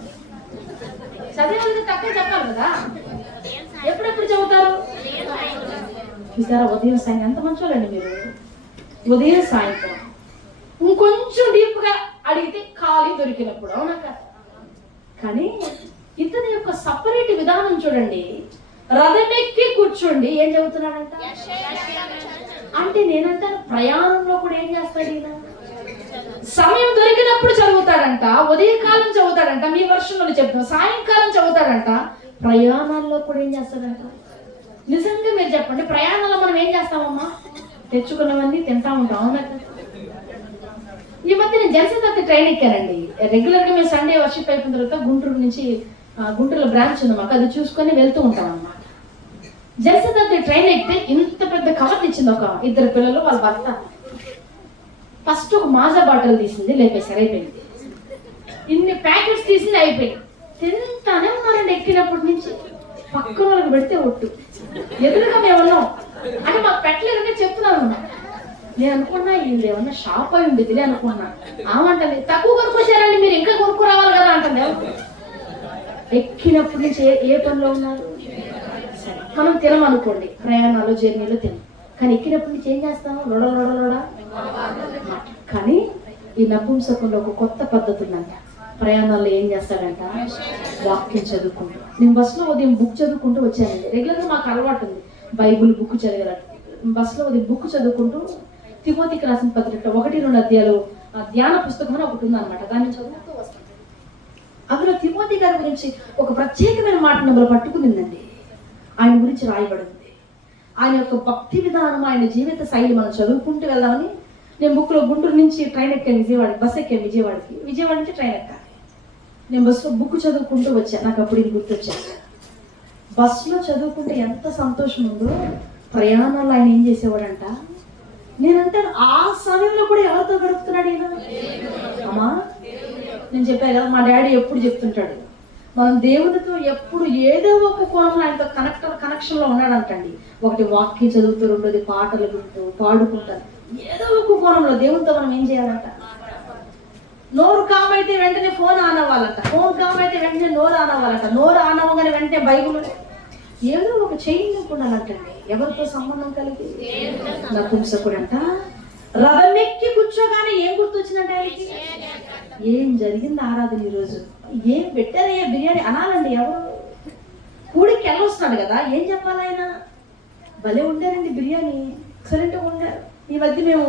చదివేది తక్కువ చెప్పాలి కదా. ఎప్పుడెప్పుడు చదువుతారు? చూసారా, ఉదయం సాయంత్రం. ఎంత మంచోళ్ళండి మీరు. ఉదయం సాయంత్రం ఇంకొంచెం డీప్గా అడిగితే ఖాళీ దొరికినప్పుడు, అవునా కదా? కానీ ఇతని యొక్క సపరేట్ విధానం చూడండి. రథమెక్కి కూర్చోండి ఏం చదువుతున్నాడంట అంటే, నేనంటాను ప్రయాణంలో కూడా ఏం చేస్తాడు ఈయన? సమయం దొరికినప్పుడు చదువుతాడంట, ఉదయకాలం చదువుతాడంట, మీ వర్షంలో చెప్తాం, సాయంకాలం చదువుతాడంట, ప్రయాణాల్లో కూడా ఏం చేస్తాడంట. నిజంగా మీరు చెప్పండి, ప్రయాణంలో మనం ఏం చేస్తామమ్మా? తెచ్చుకున్నవన్నీ తింటా ఉంటాం, అవునా? ఈ మధ్య నేను జనసేన ట్రైన్ ఎక్కానండి. రెగ్యులర్గా మేము సండే వర్షిప్ అయిపోయిన తర్వాత గుంటూరు నుంచి, గుంటూరులో బ్రాంచ్ ఉంది మాకు, అది చూసుకొని వెళ్తూ ఉంటాం అన్నమాట. జనసేన ట్రైన్ ఎక్కితే ఇంత పెద్ద కవర్ ఇచ్చింది ఒక 2 పిల్లలు వాళ్ళ భర్త. ఫస్ట్ ఒక మాజా బాటిల్ తీసింది, లేపేసారు, అయిపోయింది. ఇన్ని ప్యాకెట్స్ తీసింది, అయిపోయింది. తింటానే ఉన్నారండి ఎక్కినప్పటి నుంచి. పక్కన వాళ్ళకి పెడితే ఒట్టు, ఎదురుగా మేము ఉన్నాం అంటే మాకు పెట్టలేదని చెప్తున్నాను అన్నమాట. నేను అనుకున్నా ఇది ఏమన్నా షాప్ అయి ఉండేది అనుకున్నా. ఆమంటది, తక్కువ కొనుక్కొచ్చారండి మీరు, ఇంకా కొనుక్కు రావాలి కదా అంటుంది. ఎక్కినప్పటి నుంచి ఏ పనిలో ఉన్నారు? సరే, మనం తినమనుకోండి, ప్రయాణాలు జర్నీలో తినం, కానీ ఎక్కినప్పటి నుంచి ఏం చేస్తాము? లోడ. కానీ ఈ నపుంసకంలో ఒక కొత్త పద్ధతి ఉందంట. ప్రయాణాల్లో ఏం చేస్తాడంట? వాక్యం చదువుకుంటూ. నేను బస్సులో ఉదయం బుక్ చదువుకుంటూ వచ్చానండి. రెగ్యులర్గా మాకు అలవాటు ఉంది బైబుల్ బుక్ చదివేదాన్ని. బస్సులో ఉదయం బుక్ చదువుకుంటూ తిమోతికి రాసిన పత్రిక 1-2 అధ్యాయాలు ధ్యాన పుస్తకం అని ఒకటి ఉందన్నమాట, దాన్ని చదువుతూ వస్తాను. అందులో తిమోతి గారి గురించి ఒక ప్రత్యేకమైన మాట నన్ను పట్టుకునిందండి. ఆయన గురించి రాయబడింది. ఆయన యొక్క భక్తి విధానం, ఆయన జీవిత శైలి మనం చదువుకుంటూ వెళ్దామని నేను బుక్లో గుంటూరు నుంచి ట్రైన్ ఎక్కాను విజయవాడకి, బస్ ఎక్కాను విజయవాడ నుంచి ట్రైన్ ఎక్కాను. నేను బస్సులో బుక్ చదువుకుంటూ వచ్చాను. నాకు అప్పుడు ఇది గుర్తొచ్చాను. బస్సులో చదువుకుంటే ఎంత సంతోషం ఉందో, ప్రయాణాల్లో ఆయన ఏం చేసేవాడంట. నేనంటాను, ఆ సమయంలో కూడా ఎవరితో గడుపుతున్నాడు ఈయన? అమ్మా, నేను చెప్పాను కదా, మా డాడీ ఎప్పుడు చెప్తుంటాడు, మనం దేవునితో ఎప్పుడు ఏదో ఒక కోణంలో ఆయనతో కనెక్షన్లో ఉన్నాడంటండి. ఒకటి వాక్యం చదువుతూ, రెండోది పాటలు వింటూ పాడుకుంటారు. ఏదో ఒక కోణంలో దేవునితో మనం ఏం చేయాలంట. నోరు కామైతే వెంటనే ఫోన్ ఆన్ అవ్వాలంట, ఫోన్ కామైతే వెంటనే నోరు ఆన్ అవ్వాలంట, నోరు ఆన్ అవ్వగానే వెంటనే బైబుల్, ఏదో ఒక చైన్ ఉండాలంటండి. ఎవరితో సంబంధం కలిగి? నపుంసకుడంట. రథమెక్కి కూర్చోగానే ఏం గుర్తొచ్చిందంటే ఆయనకి? ఏం జరిగింది ఆరాధన ఈరోజు, ఏం పెట్టారయ్యా బిర్యానీ అనాలండి. ఎవరు కూడికి వెళ్ళొస్తున్నాడు కదా, ఏం చెప్పాలి ఆయన? భలే ఉండారండి బిర్యానీ, ఎక్సలెంట్గా ఉండారు. ఈ మధ్య మేము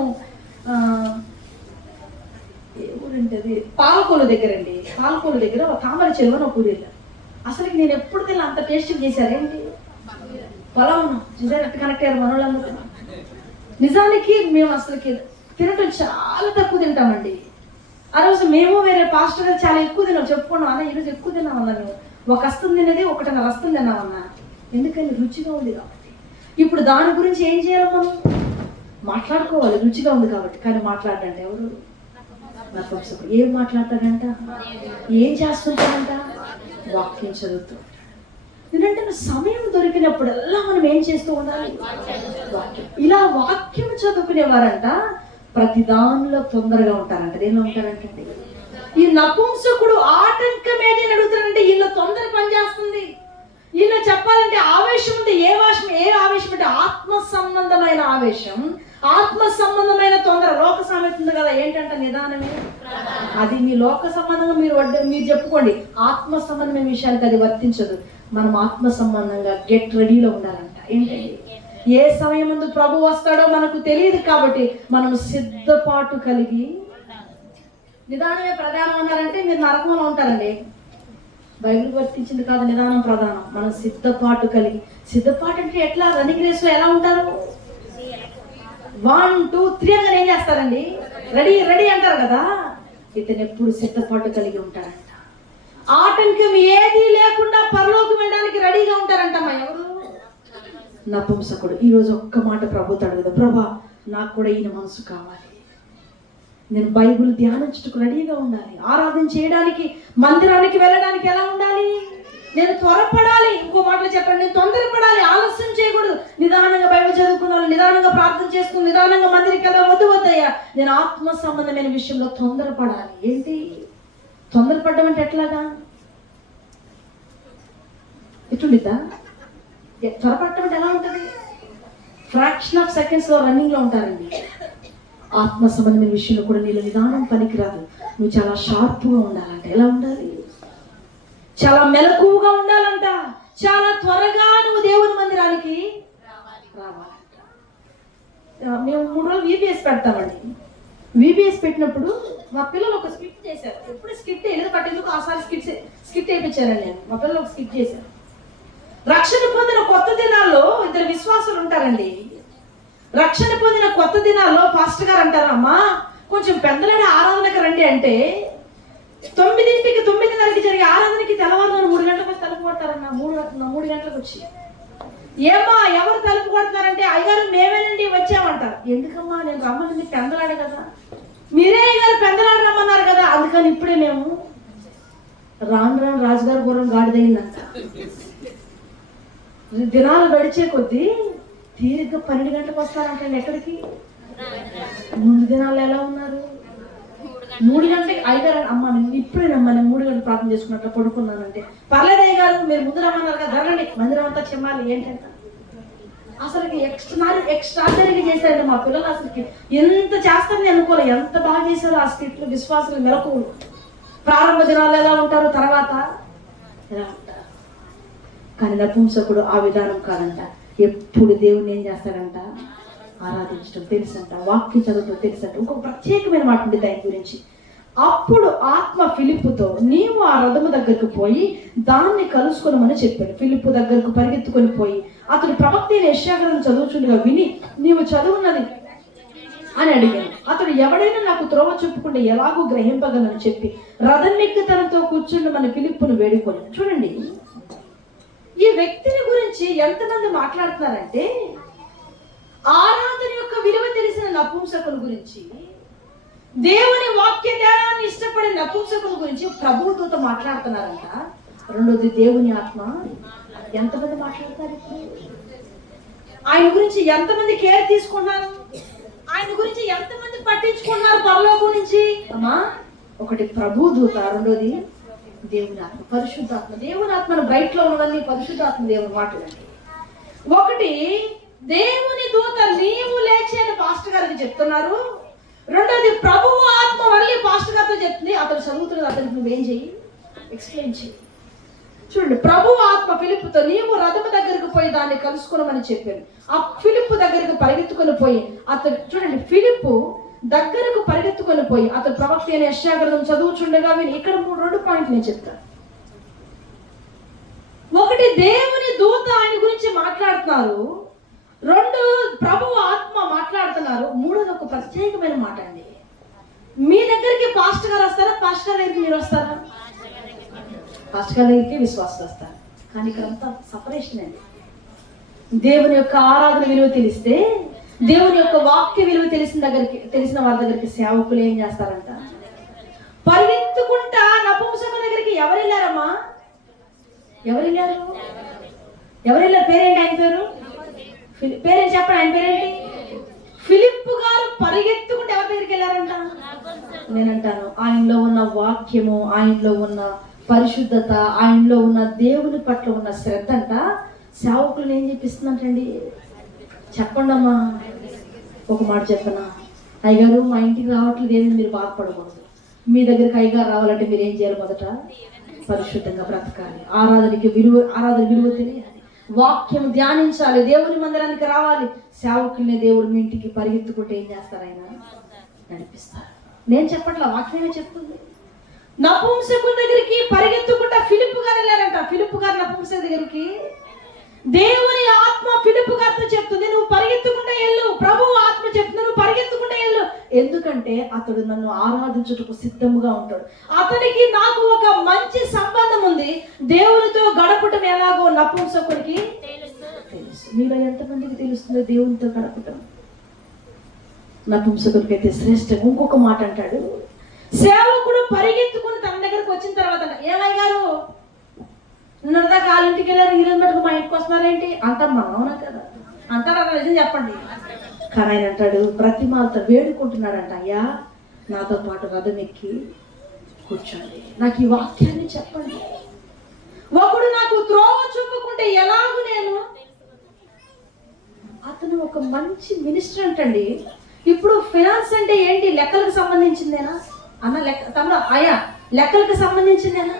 ఏ ఊరంటది, పాలకోలు దగ్గర అండి, పాలకోలు దగ్గర తామర చెరువు అని ఒక ఊరు వెళ్ళాను. అసలు నేను ఎప్పుడు తిన్నా అంత టేస్ట్ చేశారేంటి? పొలం కనెక్ట్ అయ్యారు మనోళ్ళందరూ. నిజానికి మేము అసలుకి తినటం చాలా తక్కువ తింటామండి. ఆ రోజు మేము వేరే పాస్టర్ గారు చాలా ఎక్కువ తిన్నాం, చెప్పుకున్నాం అన్న ఈరోజు ఎక్కువ తిన్నామన్నా. మేము ఒక అస్తం తినేది 1.5 అస్తం తిన్నామన్నా. ఎందుకని? రుచిగా ఉంది కాబట్టి. ఇప్పుడు దాని గురించి ఏం చేయాలి? మనం మాట్లాడుకోవాలి, రుచిగా ఉంది కాబట్టి. కానీ మాట్లాడండి ఎవరు? ఏం మాట్లాడతాడంట? ఏం చేస్తుంటాడంట? వాక్యం చదువుతూ. ఎందుకంటే సమయం దొరికినప్పుడల్లా మనం ఏం చేస్తూ ఉండాలి? వాక్యం. ఇలా వాక్యం చదువుకునేవారంట ప్రతి దానిలో తొందరగా ఉంటారంట. దేనిలో ఉంటారంటే, ఈ నపుంసకుడు ఆటంకం ఏది అని అడుగుతారంటే వీళ్ళ తొందర పనిచేస్తుంది. వీళ్ళ చెప్పాలంటే ఆవేశం ఉంది. ఏ ఆవేశం అంటే ఆత్మ సంబంధమైన ఆవేశం, ఆత్మ సంబంధమైన తొందర. లోక సామెత ఉంది కదా, ఏంటంటే నిదానమే. అది మీ లోక సంబంధంగా మీరు చెప్పుకోండి. ఆత్మ సంబంధమైన విషయానికి అది వర్తించదు. మనం ఆత్మ సంబంధంగా గెట్ రెడీలో ఉండాలంట. ఏంటండి, ఏ సమయం ముందు ప్రభు వస్తాడో మనకు తెలియదు కాబట్టి మనం సిద్ధపాటు కలిగి. నిదానమే ప్రధానం అన్నారంటే మీరు నరకంలో ఉంటారండి. బైబిల్ వర్తించింది కాదు, నిదానం ప్రధానం. మనం సిద్ధపాటు కలిగి. సిద్ధపాటు అంటే ఎట్లా? రన్నింగ్ రేస్ లో ఎలా ఉంటారు? 1 2 3 అని ఏం చేస్తారండి? రెడీ రెడీ అంటారు కదా. ఇతను ఎప్పుడు సిద్ధపాటు కలిగి ఉంటారంట. ఆటంకం ఏది లేకుండా పరలోకం వెళ్ళడానికి రెడీగా ఉంటారంటమ్మా. ఎవరు? నపుంసకుడు. ఈరోజు ఒక్క మాట ప్రభుతో అడుగుదా, ప్రభా నాకు కూడా ఈయన మనసు కావాలి. నేను బైబిల్ ధ్యానించుటకు రెడీగా ఉండాలి. ఆరాధన చేయడానికి, మందిరానికి వెళ్ళడానికి ఎలా ఉండాలి? నేను త్వరపడాలి. ఇంకో మాటలు చెప్పండి, నేను తొందరపడాలి, ఆలస్యం చేయకూడదు. నిదానంగా బైబిల్ చదువుకున్నాను, నిదానంగా ప్రార్థన చేసుకుని, నిదానంగా మందిరికి వెళ్ళా. వద్దయ్యా, నేను ఆత్మ సంబంధమైన విషయంలో తొందరపడాలి. ఏంటి తొందరపడ్డం అంటే? ఎట్లాగా? ఎట్లుండిద్దా? త్వరపడటం అంటే ఎలా ఉంటుంది? ఫ్రాక్షన్ ఆఫ్ సెకండ్స్ లో రన్నింగ్ లో ఉంటారండి. ఆత్మ సంబంధమైన విషయంలో కూడా నీళ్ళు నిదానం పనికిరాదు. నువ్వు చాలా షార్ప్గా ఉండాలంట. ఎలా ఉండాలి? చాలా మెలకువగా ఉండాలంట. చాలా త్వరగా నువ్వు దేవుని మందిరానికి రావాలంట. మేము 3 రోజులు VBS పెడతామండి. VBS పెట్టినప్పుడు మా పిల్లలు ఒక స్కిట్ చేశారు. ఎప్పుడు స్కిట్ ఏదో పట్టేందుకు ఆసారి స్కిట్ వేయించారండి. నేను మా పిల్లలు ఒక స్కిట్ చేశారు. రక్షణ పొందిన కొత్త దినాల్లో 2 విశ్వాసులు ఉంటారండి. రక్షణ పొందిన కొత్త దినాల్లో పాస్టర్ గారు అంటారు, అమ్మా కొంచెం పెద్దలని ఆరాధనకు రండి అంటే 9ంటికి 9:30కి జరిగే ఆరాధనకి తెల్లవారుజామున 3 గంటలకు వచ్చి తలుపు కొడతారన్న. 3 గంటలకు వచ్చి, ఏమ్మా ఎవరు తలుపు కొడతారంటే, అయ్యగారు మేమేనండి వచ్చామంటారు. ఎందుకమ్మా? నేను రమ్మని పెందలాడు కదా, మీరే అయ్యగారు పెందలాడు రమ్మన్నారు కదా, అందుకని ఇప్పుడే మేము రాను రాజుగారు గుర్రం గాడిదయిందంట. దినాలు గడిచే కొద్దీ తీరిగ్గా 12 గంటలకు వస్తారంటండి. ఎక్కడికి? ముందు దినాలు ఎలా ఉన్నారు? 3 గంటలకి అయ్యగారు, అమ్మ నేను ఇప్పుడేనమ్మా నేను 3 గంటలు ప్రార్థన చేసుకున్నట్లు పడుకున్నానంటే, పర్లేదు అయ్యగారు మీరు ముందు రమ్మన్నారు కదా, జరగండి మందిరం అంతా చెమ్మాలి. ఏంటంట అసలుకి ఎక్స్ట్రాడనరీగా చేశారంటే మా పిల్లలు. అసలుకి ఎంత చేస్తారని అనుకోలే. ఎంత బాగా చేశారు ఆ స్కిట్లు. విశ్వాసులు మెలకువలు. ప్రారంభ దినాలు ఎలా ఉంటారు, తర్వాత ఎలా ఉంటారు. కానీ నపుంసకుడు ఆ విధానం కాదంట. ఎప్పుడు దేవుని ఏం చేస్తాడంట? ఆరాధించడం తెలుసంట, వాక్యం చదవడం తెలుసంట. ఇంకొక ప్రత్యేకమైన మాట ఉంది దాని గురించి. అప్పుడు ఆత్మ ఫిలిప్పుతో, నీవు ఆ రథము దగ్గరకు పోయి దాన్ని కలుసుకొనమని చెప్పాడు. ఫిలిప్పు దగ్గరకు పరిగెత్తుకొని పోయి అతడు ప్రవక్త అయిన యెషయా గ్రంథం చదువుచుండగా విని, నీవు చదువున్నది అని అడిగాను. అతడు, ఎవడైనా నాకు త్రోవ చెప్పుకుంటే ఎలాగూ గ్రహింపగలను చెప్పి రథం ఎక్కి తనతో కూర్చుండి మన ఫిలిప్పును వేడుకొని. చూడండి, ఈ వ్యక్తిని గురించి ఎంతమంది మాట్లాడుతున్నారంటే, ఆరాధన యొక్క విలువ తెలిసిన నపుంసకుల గురించి, దేవుని వాక్య ధ్యానాన్ని ఇష్టపడే నపుంసకుల గురించి ప్రభువుతో మాట్లాడుతున్నారంట. రెండోది, దేవుని ఆత్మ ఎంతమంది మాట్లాడతారు ఇప్పుడు? ఆయన గురించి ఎంతమంది కేర్ తీసుకున్నారు? ఆయన గురించి ఎంతమంది పట్టించుకున్నారు పరలోకం నుంచి? అమ్మా, ఒకటి ప్రభు దూత, రెండోది దేవుని ఆత్మ, పరిశుద్ధాత్మ. దేవుని ఆత్మను బయటలో ఉన్నవన్నీ పరిశుద్ధాత్మ దేవుని మాటలండి. ఒకటి దేవుని దూత నీవు లేచి అని పాస్టర్ గారికి చెప్తున్నారు. రెండోది ప్రభువు ఆత్మ మళ్ళీ పాస్టర్ గారితో చెప్తుంది. అతను చదువుతున్నది, అతనికి నువ్వేం చెయ్యి? ఎక్స్ప్లెయిన్ చెయ్యి. చూడండి, ప్రభు ఆత్మ ఫిలిప్పుతో, నీవు రథము దగ్గరకు పోయి దాన్ని కలుసుకున్నామని చెప్పాను. ఆ ఫిలిప్పు దగ్గరకు పరిగెత్తుకొని పోయి అతడు, చూడండి, ఫిలిప్పు దగ్గరకు పరిగెత్తుకొని పోయి అతడు ప్రవక్త అయిన యెషయా గ్రంథం చదువుచుండగా విని. ఇక్కడ 2 పాయింట్లు నేను చెప్తాను. ఒకటి, దేవుని దూత ఆయన గురించి మాట్లాడుతున్నారు. 2, ప్రభు ఆత్మ మాట్లాడుతున్నారు. 3ది ఒక ప్రత్యేకమైన మాట అండి. మీ దగ్గరికి పాస్టర్ గారు వస్తారా? పాస్టర్ గారి దగ్గరికి మీరు వస్తారా? పాస్టర్ గారి దగ్గరికి విశ్వాసులు వస్తారు. కానీ ఇక్కడ అంతా సపరేషన్ అండి. దేవుని యొక్క ఆరాధన విలువ తెలిస్తే, దేవుని యొక్క వాక్య విలువ తెలిసిన వారి దగ్గరికి సేవకులు ఏం చేస్తారంట? పరిగెత్తుకుంటా నపుంసకుల దగ్గరికి ఎవరు వెళ్ళారమ్మా? ఎవరు వెళ్ళారు? ఎవరు వెళ్ళారు? పేరేంటి ఆయన పేరు? పేరేంటి చెప్పండి, ఆయన పేరేంటి? ఫిలిప్పు గారు పరిగెత్తుకుంటే ఎవరి దగ్గరికి వెళ్ళారంట? నేనంటాను, ఆయనలో ఉన్న వాక్యము, ఆయనలో ఉన్న పరిశుద్ధత, ఆయనలో ఉన్న దేవుని పట్ల ఉన్న శ్రద్ధ అంట సేవకులను ఏం చెప్పిస్తుందంటండి? చెప్పండి అమ్మా. ఒక మాట చెప్పనా, అయ్యగారు మా ఇంటికి రావట్లేదు ఏమి మీరు బాధపడకూడదు. మీ దగ్గరికి అయ్యగారు రావాలంటే మీరు ఏం చేయాలి? మొదట పరిశుద్ధంగా బ్రతకాలి, ఆరాధన విలువ తెలియాలి, వాక్యం ధ్యానించాలి, దేవుని మందిరానికి రావాలి. సేవకుల్ని దేవుడు మీ ఇంటికి పరిగెత్తుకుంటే ఏం చేస్తారు? ఆయన నడిపిస్తారు. నేను చెప్పట్లా, వాక్యమే చెప్తుంది. నపుంసకుని దగ్గరికి పరిగెత్తుకుంటా ఫిలిప్పు గారు వెళ్ళారంట. ఫిలిప్పు గారు నపుంసకు దగ్గరికి, దేవుని ఆత్మ ఫిలిప్పు గారితో చెప్తుంది, నువ్వు పరిగెత్తుకుంటా వెళ్ళు, ప్రభువు ఆత్మ చెప్తుంది, నువ్వు పరిగెత్తుకుంటా వెళ్ళు. ఎందుకంటే అతడు నన్ను ఆరాధించుటకు సిద్ధముగా ఉంటాడు. అతనికి నాకు ఒక మంచి సంబంధం ఉంది. దేవునితో గడపటం ఎలాగో నపుంసకునికి తెలుసు. మీలో ఎంతమందికి తెలుస్తుందో దేవునితో గడపటం? నపుంసకుడికి అయితే శ్రేష్టం. ఇంకొక మాట అంటాడు, సేవకుడు పరిగెత్తుకుని తన దగ్గరకు వచ్చిన తర్వాత, ఏమయ్యారు నిన్నటిదా కాలింటికి వెళ్ళారు, ఈరోజు మటుకు మా ఇంటికి వస్తున్నారేంటి అంటమ్మా? అవునా కదా? అంటారా? నిజం చెప్పండి. కానీ ఆయన అంటాడు, బ్రతిమాలతో వేడుకుంటున్నాడంట, అయ్యా నాతో పాటు రథం ఎక్కి కూర్చోండి, నాకు ఈ వాక్యాన్ని చెప్పండి. ఒకడు నాకు త్రోవ చూపుకుంటే ఎలాగూ నేను. అతను ఒక మంచి మినిస్టర్ అంటండి. ఇప్పుడు ఫైనాన్స్ అంటే ఏంటి? లెక్కలకు సంబంధించిందేనా అన్న? తమ్ముడు అయ్యా లెక్కలకు సంబంధించిందేనా?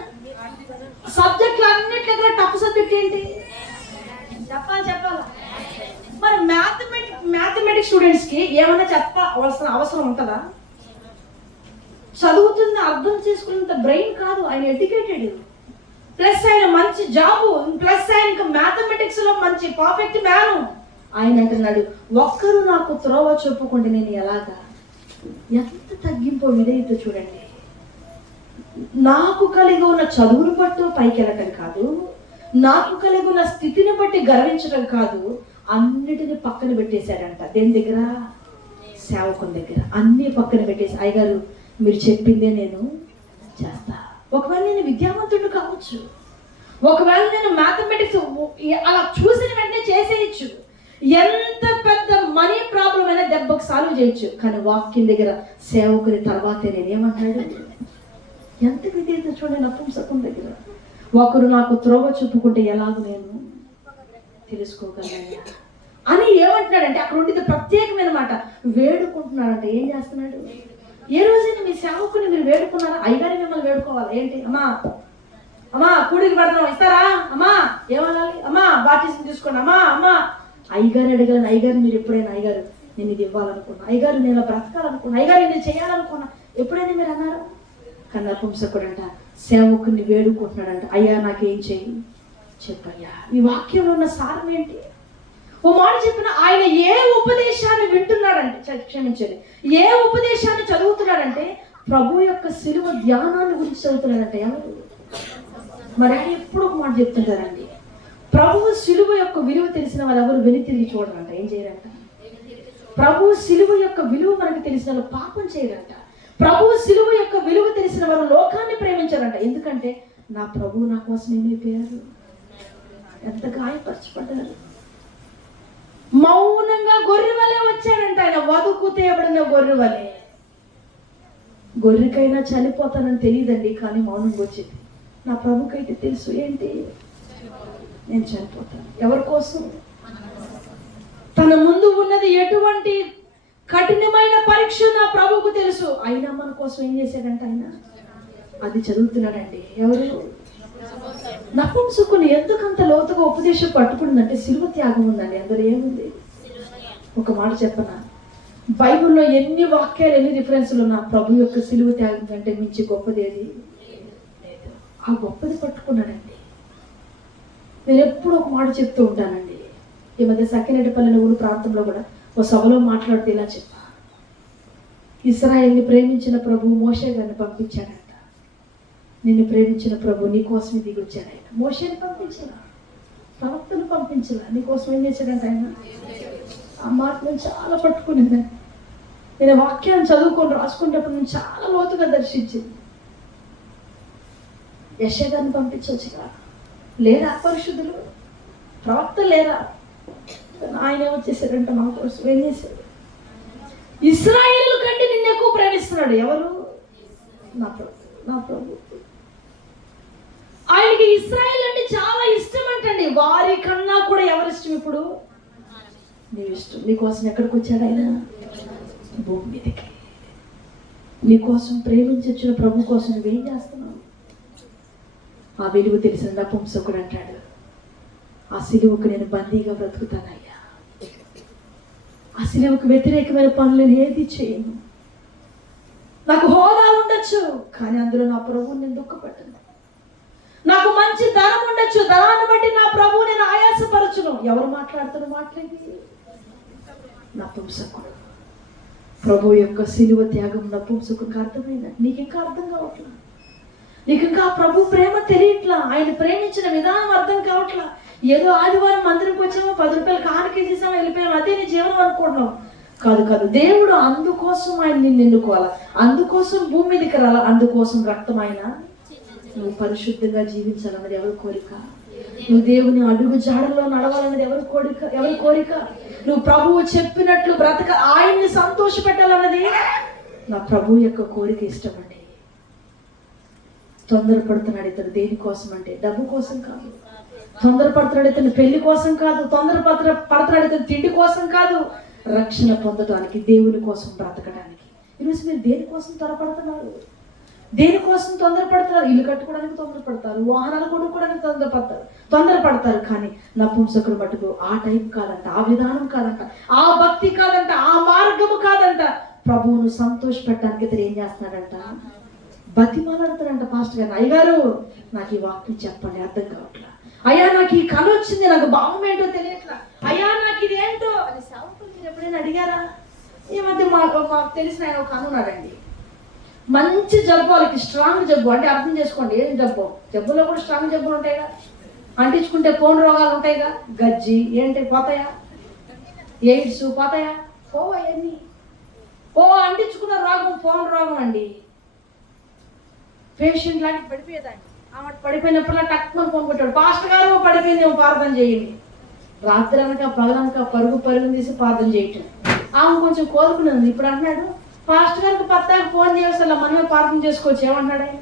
సబ్జెక్టులు అన్నింటిలో టఫ్ సబ్జెక్ట్ ఏంటి? చెప్పాలా? మరి మ్యాథమెటిక్స్ స్టూడెంట్స్ కి ఏమైనా చెప్పవలసిన అవసరం ఉంటుందా? చదువుతున్న అర్థం చేసుకున్నంత బ్రెయిన్ కాదు. ఆయన ఎడ్యుకేటెడ్, ప్లస్ ఆయన మంచి జాబు, ప్లస్ ఆయన మ్యాథమెటిక్స్ లో మంచి పర్ఫెక్ట్ మ్యాను. ఆయన అంటున్నాడు, ఒక్కరు నాకు త్రోవ చూపుకుంటే నేను ఎలాగా? ఎంత తగ్గింపో విధేయత చూడండి. నాకు కలిగి ఉన్న చదువును బట్టి పైకి వెళ్ళటం కాదు, నాకు కలిగి ఉన్న స్థితిని బట్టి గర్వించడం కాదు, అన్నిటిని పక్కన పెట్టేశాడంట. దేని దగ్గర? సేవకుని దగ్గర. అన్ని పక్కన పెట్టేసి, అయ్యగారు మీరు చెప్పిందే నేను చేస్తా. ఒకవేళ నేను విద్యావంతుడు కావచ్చు, ఒకవేళ నేను మ్యాథమెటిక్స్ అలా చూసిన వెంటనే చేసేయచ్చు, ఎంత పెద్ద మనీ ప్రాబ్లం అయినా దెబ్బకు సాల్వ్ చేయొచ్చు. కానీ వాక్యం దగ్గర సేవకుని తర్వాతే నేనేమంటాడు? ఎంత విధేయత చూడండి నపుంసకుని దగ్గర. ఒకరు నాకు త్రోవ చూపుకుంటే ఎలాగో నేను తెలుసుకోగలనయ్యా అని ఏమంటున్నాడంటే, అక్కడ ఉండేది ప్రత్యేకమైన మాట, వేడుకుంటున్నాడంటే. ఏం చేస్తున్నాడు? ఏ రోజైనా మీ సేవకుని మీరు వేడుకున్నారా? అయ్యగారి మిమ్మల్ని వేడుకోవాలి. ఏంటి? అమ్మా కూడికి పెడతాం, ఇస్తారా? అమ్మా ఏమనాలి? అమ్మా బాప్టిజం తీసుకోండి, అమ్మా అయ్యగారిని అడగలను. అయ్యగారు మీరు ఎప్పుడైనా, అయ్యగారు నేను ఇది ఇవ్వాలనుకున్నా, అయ్యగారు నేను బ్రతకాలనుకున్నా, అయ్యగారు నేను చేయాలనుకున్నా, ఎప్పుడైనా మీరు అన్నారా? కానీ నపుంసకుడంట సేవకుని వేడుకుంటున్నాడంట, అయ్యా నాకేం చెయ్యి చెప్పయ్యా. ఈ వాక్యంలో ఉన్న సారం ఏంటి? ఓ మాట చెప్పిన, ఆయన ఏ ఉపదేశాన్ని వింటున్నాడంటే, క్షమించండి, ఏ ఉపదేశాన్ని చదువుతున్నాడంటే ప్రభు యొక్క శిలువ ధ్యానాన్ని గురించి చదువుతున్నాడంట. ఎవరు? మరి ఆయన ఎప్పుడు ఒక మాట చెప్తుంటారండి, ప్రభువు శిలువ యొక్క విలువ తెలిసిన వాళ్ళు ఎవరు వెను తిరిగి చూడరంట. ఏం చేయరంట? ప్రభువు శిలువ యొక్క విలువ మనకు తెలిసిన వాళ్ళు పాపం చేయరంట. ప్రభువు శిలువ యొక్క విలువ తెలిసిన వారు లోకాన్ని ప్రేమించారంట. ఎందుకంటే నా ప్రభువు నా కోసం ఏమైపోయారు, ఎంత గాయపరచబడ్డారు. మౌనంగా గొర్రె వలె వచ్చాడంట ఆయన, వధుకు తేబడిన గొర్రె వలె. గొర్రెకైనా చనిపోతానని తెలియదండి, కానీ మౌనంగా వచ్చింది. నా ప్రభుకైతే తెలుసు, ఏంటి? నేను చనిపోతాను. ఎవరి కోసం? తన ముందు ఉన్నది ఎటువంటి కఠినమైన పరీక్ష నా ప్రభువుకు తెలుసు. అయినా మన కోసం ఏం చేశాడంట ఆయన? అది చదువుతున్నాడండి. ఎవరు? నపుంసకుని ఎందుకంత లోతుగా ఉపదేశం పట్టుకుందంటే సిలువ త్యాగం ఉందండి. అందులో ఏముంది? ఒక మాట చెప్పనా, బైబిల్లో ఎన్ని వాక్యాలు ఎన్ని రిఫరెన్స్లు ఉన్నా ప్రభు యొక్క సిలువ త్యాగం కంటే మించి గొప్పది ఏది లేదు. ఆ గొప్పది పట్టుకున్నాడండి. నేను ఎప్పుడు ఒక మాట చెప్తూ ఉంటానండి. ఈ మధ్య సకినేటిపల్లి ఊరు ప్రాంతంలో కూడా ఓ సభలో మాట్లాడితే ఇలా చెప్పా, ఇశ్రాయేల్ని ప్రేమించిన ప్రభు మోషే గారిని పంపించాడంట. నిన్ను ప్రేమించిన ప్రభు నీ కోసమే దిగొచ్చాడు ఆయన. మోషేని పంపించరా, ప్రవక్తను పంపించరా, నీ కోసం ఏం చేశాడంట ఆయన? ఆ మాట నేను చాలా పట్టుకునేది. నేను వాక్యాన్ని చదువుకొని రాసుకునేటప్పుడు నేను చాలా లోతుగా దర్శించింది. యెషయా గారిని పంపించవచ్చుగా, లేదా పరిశుద్ధులు ప్రవక్త లేరా? ఆయన వచ్చేసాడంట మన కోసం. ఏం చేశాడు? ఇశ్రాయేలు కంటే నిన్ను ఎక్కువ ప్రేమిస్తున్నాడు. ఎవరు? నా ప్రభు. నా ప్రభు. ఆయనకి ఇశ్రాయేల్ అంటే చాలా ఇష్టం అంటండి. వారి కన్నా కూడా ఎవరు ఇష్టం ఇప్పుడు? నీవు ఇష్టం. నీకోసం ఎక్కడికి వచ్చాడు ఆయన? భూమి మీదకి. నీకోసం ప్రేమించొచ్చిన ప్రభు కోసం నువ్వేం చేస్తున్నావు? ఆ విలువ తెలిసిన నపుంసకుడు అంటాడు, ఆ సిలువకు నేను బందీగా బ్రతుకుతానయ్యా. ఆ సిలువకు వ్యతిరేకమైన పనులను ఏది చేయను. నాకు హోదా ఉండొచ్చు, కానీ అందులో నా ప్రభువు నేను దుఃఖపట్టను. నాకు మంచి ధనం ఉండొచ్చు, ధనాన్ని బట్టి నా ప్రభువు నేను ఆయాసపరచును. ఎవరు మాట్లాడుతున్న మాట్లాడి? నపుంసకుడు. ప్రభు యొక్క సిలువ త్యాగం నపుంసకుడికి అర్థమైందా? నీకు ఇంకా అర్థం కావట్లా. నీకు ఇంకా ప్రభు ప్రేమ తెలియట్లా. ఆయన ప్రేమించిన విధానం అర్థం కావట్లా. ఏదో ఆదివారం మందిరికి వచ్చామో 10 రూపాయలు కానుక చేసామో వెళ్ళిపోయాము, అదే నీ జీవనం అనుకుంటున్నావు. కాదు కాదు. దేవుడు అందుకోసం ఆయన నిన్ను ఎన్నుకోవాలా, అందుకోసం భూమి మీదకి రాలా, అందుకోసం రక్తం ఆయన నువ్వు పరిశుద్ధంగా జీవించాలన్నది ఎవరి కోరిక? నువ్వు దేవుని అడుగు జాడల్లో నడవాలన్నది ఎవరి కోరిక? నువ్వు ప్రభువు చెప్పినట్లు బ్రతక ఆయన్ని సంతోష పెట్టాలన్నది నా ప్రభు యొక్క కోరిక. ఇష్టం అండి. తొందరపడుతున్నాడు ఇతను దేనికోసం అంటే డబ్బు కోసం కాదు. తొందరపడుతున్నాడు ఇతను పెళ్లి కోసం కాదు. పడుతున్నాడు ఇతను తిండి కోసం కాదు. రక్షణ పొందడానికి, దేవుని కోసం బ్రతకడానికి. ఈరోజు మీరు దేనికోసం త్వరపడుతున్నారు? దేనికోసం తొందరపడతారు? ఇల్లు కట్టుకోవడానికి తొందరపడతారు, వాహనాలు కొనుక్కోవడానికి తొందరపడతారు. కానీ నపుంసకుడు మటుకు ఆ టైం కాదంట, ఆ విధానం కాదంట, ఆ భక్తి కాదంట, ఆ మార్గము కాదంట. ప్రభువును సంతోష పెట్టడానికి ఇతను ఏం చేస్తున్నాడంట? బతిమాలాడుతాడంట పాస్టర్ గారు. అయ్యగారు నాకు ఈ వాక్యం చెప్పండి, అర్థం కావట్లా. అయ్యా నాకు ఈ కళ వచ్చింది, నాకు భావం ఏంటో తెలియట్లా. అయ్యా నాకు ఇది ఏంటో అని సేవకులు మీరు ఎప్పుడైనా అడిగారా? ఈ మధ్య మాకు తెలిసిన ఆయన ఒక అనున్నాడండి. మంచి జబ్బు, వాళ్ళకి స్ట్రాంగ్ జబ్బు. అంటే అర్థం చేసుకోండి ఏం జబ్బు. జబ్బులో కూడా స్ట్రాంగ్ జబ్బులు ఉంటాయిగా. అంటించుకుంటే పోన్ రోగాలు ఉంటాయిగా. గజ్జి ఏంటి పోతాయా? ఎయిడ్స్ పోతాయా? పోవన్నీ. అంటించుకున్న రోగం ఫోన్ రోగం అండి. పేషెంట్ లాంటి పడిపోయేదాన్ని. ఆమె పడిపోయినప్పుడల్లా టక్కున ఫోన్ కొట్టాడు, పాస్టర్ గారు పడిపోయింది, ప్రార్థన చేయండి. రాత్రి అనక పగలనక పరుగుని తీసి ప్రార్థన చేయటం. ఆమె కొంచెం కోరుకునేది. ఇప్పుడు అంటున్నాడు, పాస్టర్ గారికి పత్తాకి ఫోన్ చేయాల్సి మనమే ప్రార్థన చేసుకోవచ్చు. ఏమంటున్నాడు ఆయన?